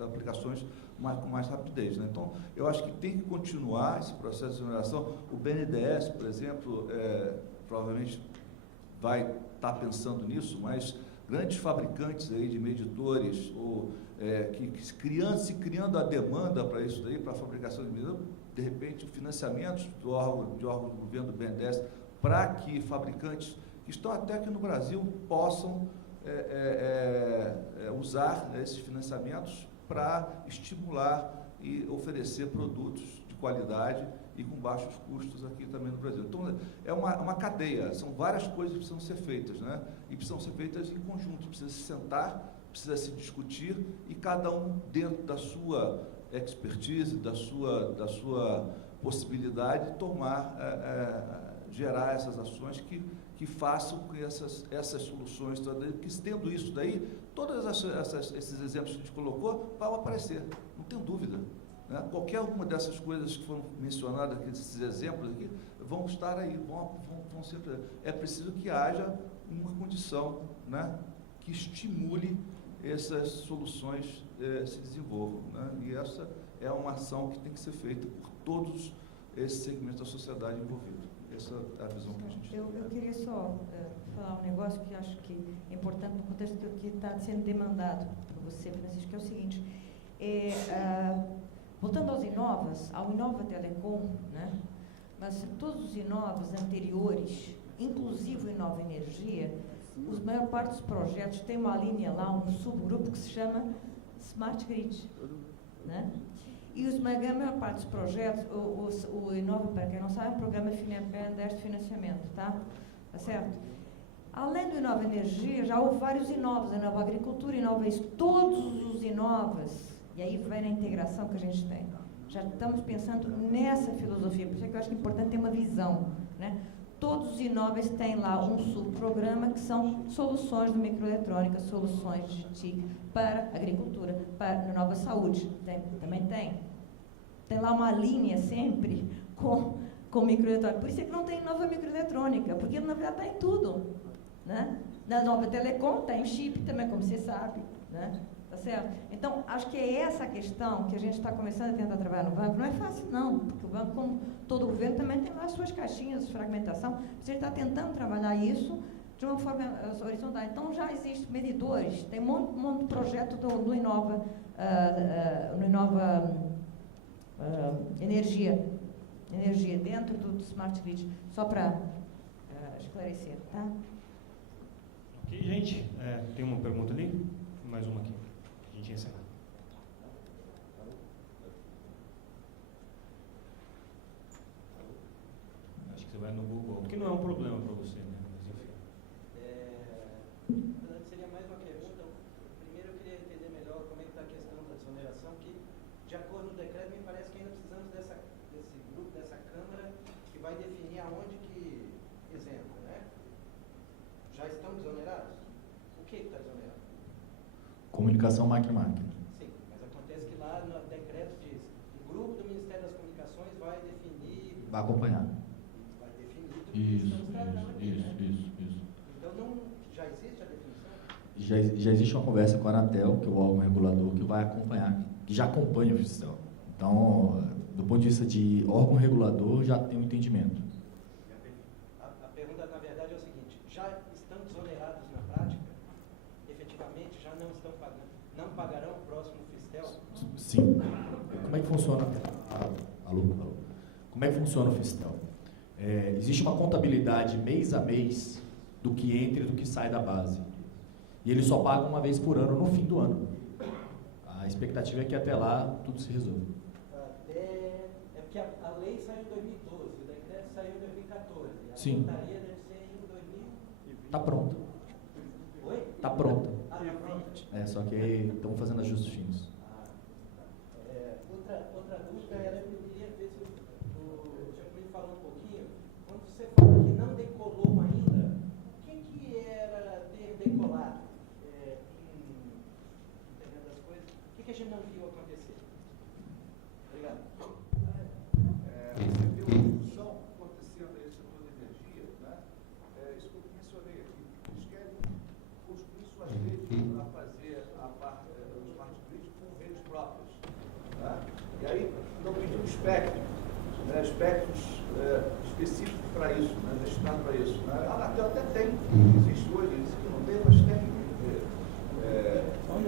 aplicações com mais rapidez, né? Então, eu acho que tem que continuar esse processo de desoneração. O BNDES, por exemplo, provavelmente vai estar pensando nisso, mas grandes fabricantes aí de medidores, ou se criando a demanda para isso daí, para a fabricação de medidores, de repente, financiamentos de órgão do governo, do BNDES, para que fabricantes que estão até aqui no Brasil possam usar esses financiamentos para estimular e oferecer produtos de qualidade e com baixos custos aqui também no Brasil. Então, é uma cadeia, são várias coisas que precisam ser feitas, né? E precisam ser feitas em conjunto, precisa se sentar, precisa se discutir, e cada um dentro da sua expertise, da sua possibilidade, gerar essas ações que façam com que essas soluções, que tendo isso daí, todos esses exemplos que a gente colocou vão aparecer, não tem dúvida, né? Qualquer uma dessas coisas que foram mencionadas aqui, esses exemplos aqui, vão estar aí, vão sempre. É preciso que haja uma condição, né, que estimule essas soluções se desenvolvam, né? E essa é uma ação que tem que ser feita por todos esses segmentos da sociedade envolvidos. Essa é a visão que a gente tem. Eu queria só falar um negócio que acho que é importante no contexto que está sendo demandado por você, Francisco, que é o seguinte: voltando aos Inovas, ao Inova Telecom, né? Mas todos os Inovas anteriores, inclusive o Inova Energia, os maior parte dos projetos tem uma linha lá, um subgrupo que se chama Smart Grid, né? E a maior parte dos projetos, o Inova, para quem não sabe, é um programa BNDES de financiamento, tá? Tá certo? Além do Inova Energia, já houve vários Inovas, Inova Agricultura, Inova isso, todos os Inovas, e aí vai na integração que a gente tem. Já estamos pensando nessa filosofia, por isso é que eu acho que é importante ter uma visão, né? Todos os Inovas têm lá um subprograma que são soluções de microeletrônica, soluções de TIC para agricultura, para nova saúde. Também tem. Tem lá uma linha sempre com microeletrônica. Por isso é que não tem nova microeletrônica, porque na verdade está em tudo, né? Na Nova Telecom está em chip também, como você sabe, né? Tá certo? Então, acho que é essa a questão que a gente está começando a tentar trabalhar no banco. Não é fácil, não, porque o banco, como todo governo, também tem lá as suas caixinhas de fragmentação. A gente está tentando trabalhar isso de uma forma horizontal. Então, já existem medidores, tem um monte de projeto do Inova, no Inova Energia dentro do Smart Grid, só para esclarecer, tá? Ok, gente, tem uma pergunta ali? Mais uma aqui. A gente encerra. Acho que você vai no Google, porque não é um problema para você, né? Mas enfim. Seria mais uma pergunta. Primeiro eu queria entender melhor como é que está a questão da desoneração, que de acordo com o decreto me parece que ainda precisamos desse grupo, dessa Câmara, que vai definir aonde que, exemplo, né? Já estão desonerados? O que está desonerado? Comunicação máquina-máquina. Sim, mas acontece que lá no decreto diz, o grupo do Ministério das Comunicações vai definir... Vai acompanhar. Vai definir tudo que Isso, estamos tratando aqui, né? isso. Então, já existe a definição? Já existe uma conversa com a Anatel, que é o órgão regulador, que vai acompanhar, que já acompanha o fiscal. Então, do ponto de vista de órgão regulador, já tem um entendimento. A pergunta, na verdade, é o seguinte, já estão desonerados na prática? Efetivamente, já não estão pagando? Não pagarão o próximo Fistel? Sim. Como é que funciona? Alô? Como é que funciona o Fistel? Existe uma contabilidade mês a mês do que entra e do que sai da base. E ele só paga uma vez por ano, no fim do ano. A expectativa é que até lá tudo se resolva. É porque a lei saiu em 2012, o decreto saiu em 2014. A Sim. portaria deve ser em 2020. Está pronta. Oi? Está pronta. Ah, tá pronto. Só que estamos fazendo ajustes finos. Outra dúvida era, eu queria ver se o senhor me falou um pouquinho, quando você fala que não decolou ainda, o que era ter decolado entendendo as coisas? O que a gente não viu acontecer? Obrigado. Você viu uma discussão acontecendo aí no setor da energia, né? Isso que eu mencionei aqui. Eles querem construir suas redes para fazer a parte do smart grid com redes próprias. Né? E aí estão pedindo espectros, né? Espectros específicos para isso, né? Destinados para isso. Né? A Anatel até tem, existe hoje, isso que não tem, mas tem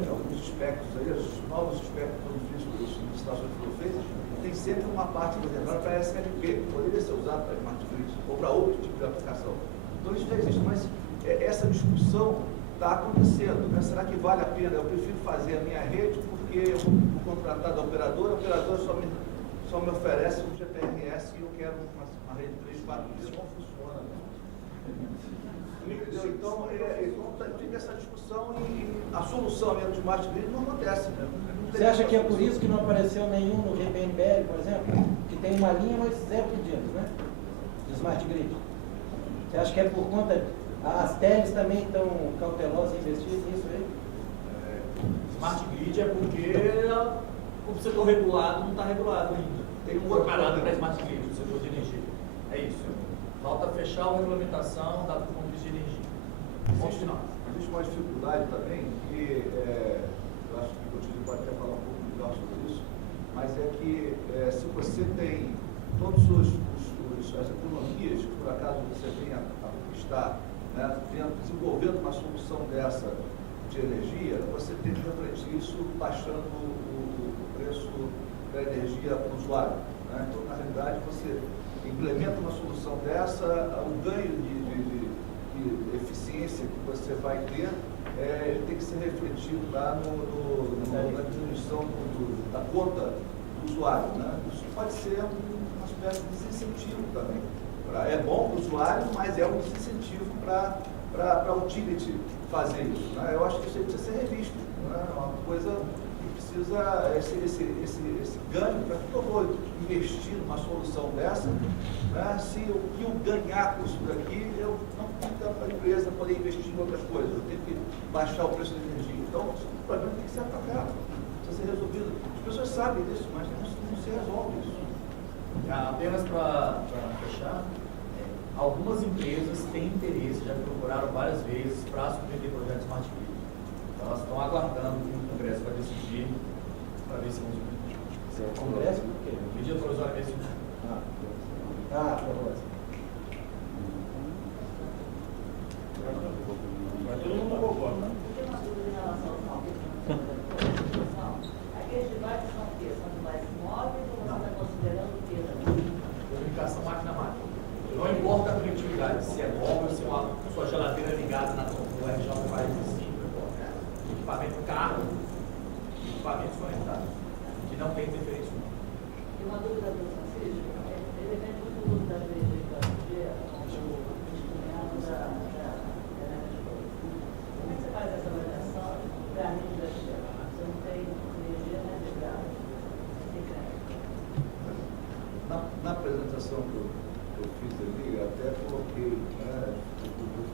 alguns espectros aí, os novos espectros que foram feitos pelas licitações que foram feitas, tem sempre uma parte reservada para SLP, que poderia ser usado para smart grid ou para outro tipo de aplicação. Então isso já existe, mas essa discussão está acontecendo. Né? Será que vale a pena? Eu prefiro fazer a minha rede porque eu vou contratar da operadora, a operadora só me oferece um GPRS e eu quero uma rede 3, 4, isso não funciona. Né? Entendeu? Então, fica essa discussão e a solução mesmo de smart grid não acontece. Né? Você acha que é por isso que não apareceu nenhum no GPNBL, por exemplo, que tem uma linha, mas 0 pedidos, né? De smart grid. Você acha que é por conta... As teles também estão cautelosas em investir nisso aí? Smart grid é porque o setor regulado não está regulado ainda. Tem um preparado para smart grid, o setor de energia. É isso. Falta fechar a regulamentação da pontos de energia. Existe uma dificuldade também que eu acho que o Coutinho pode até falar um pouco melhor sobre isso, mas é que se você tem todas as economias que por acaso você venha a conquistar, né, desenvolvendo uma solução dessa de energia, você tem que refletir isso baixando o preço da energia para o usuário. Né? Então, na realidade, você implementa uma solução dessa, o ganho de eficiência que você vai ter tem que ser refletido lá na diminuição da conta do usuário. Né? Isso pode ser uma espécie de desincentivo também. É bom para o usuário, mas é um desincentivo para a utility fazer isso. Né? Eu acho que isso aí precisa ser revisto. Né? É uma coisa que precisa, esse ganho, para que eu vou investir numa solução dessa, né? Se o que eu ganhar com isso daqui, eu não tenho para a empresa poder investir em outras coisas, eu tenho que baixar o preço da energia. Então, o problema tem que ser atacado, precisa ser resolvido. As pessoas sabem disso, mas não se resolve isso. Apenas para fechar, algumas empresas têm interesse, já procuraram várias vezes para submeter projetos smart grid. Então, elas estão aguardando que o Congresso vai decidir para ver se vão submeter. Congresso por quê? Medida provisória desse. Mas todo mundo concorda. Aqueles debates são o quê? São debates móveis ou você está considerando o quê também? Comunicação máquina-máquina. Não importa a conectividade, se é móvel, se é sua geladeira ligada no RJ45, equipamento carro, equipamentos conectados, que não tem interferência humana. E uma dúvida do Francisco, ele vem muito uso das leis de energia como instrumento da internet das coisas. Como é que você faz essa avaliação para a mídia das coisas? Você não tem energia, né, de gás. Na apresentação que eu fiz ali, até coloquei o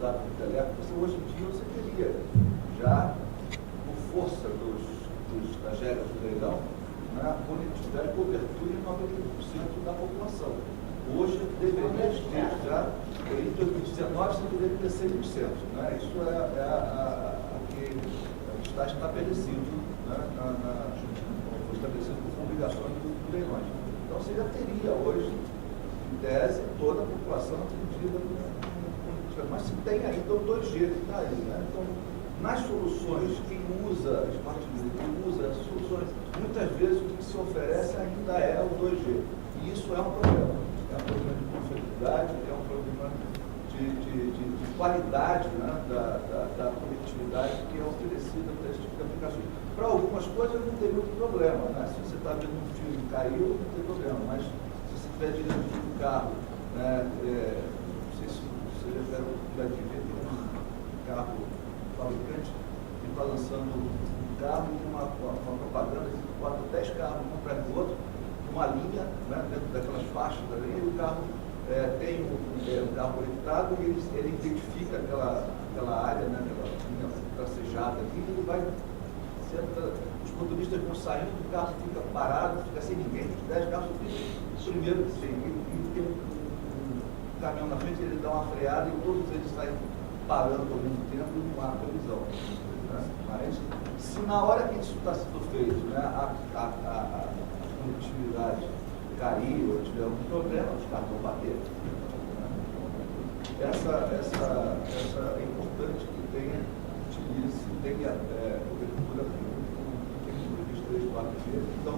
dado do telefone, hoje em dia você teria já, por força tiver cobertura em 90% da população. Hoje deveria ter já, em 2019, você deveria ter 100%. Né? Isso é que está estabelecido, né? Foi estabelecido por obrigações do leilões. Então você já teria hoje, em tese, toda a população atendida mas se tem ainda o 2G que está aí. Né? Então, nas soluções, quem usa Smart Grid, quem usa soluções, muitas vezes o que se oferece ainda é o 2G. E isso é um problema. É um problema de confiabilidade, é um problema de qualidade, né, da conectividade que é oferecida para esse tipo de aplicações. Para algumas coisas não tem muito problema. Né? Se você está vendo um filme e caiu, não tem problema. Mas se você estiver dirigindo um carro, né, não sei se você já devia ter um carro fabricante que está lançando um carro e uma propaganda que bota 10 carros um perto do outro, uma linha, né, dentro daquelas faixas da linha, e o carro tem um carro conectado e ele identifica aquela área, né, aquela linha tracejada aqui, e ele vai os motoristas vão saindo, o carro fica parado, fica sem ninguém, 10 carros, primeiro que tem um caminhão na frente, ele dá uma freada e todos eles saem parando ao mesmo tempo e não há colisão. Né? Mas se na hora que isso está sendo feito, né, a conectividade cair ou tiver algum problema, os carros vão bater. Né? É importante que utilize, tenha cobertura com 3, 4 vezes. Então,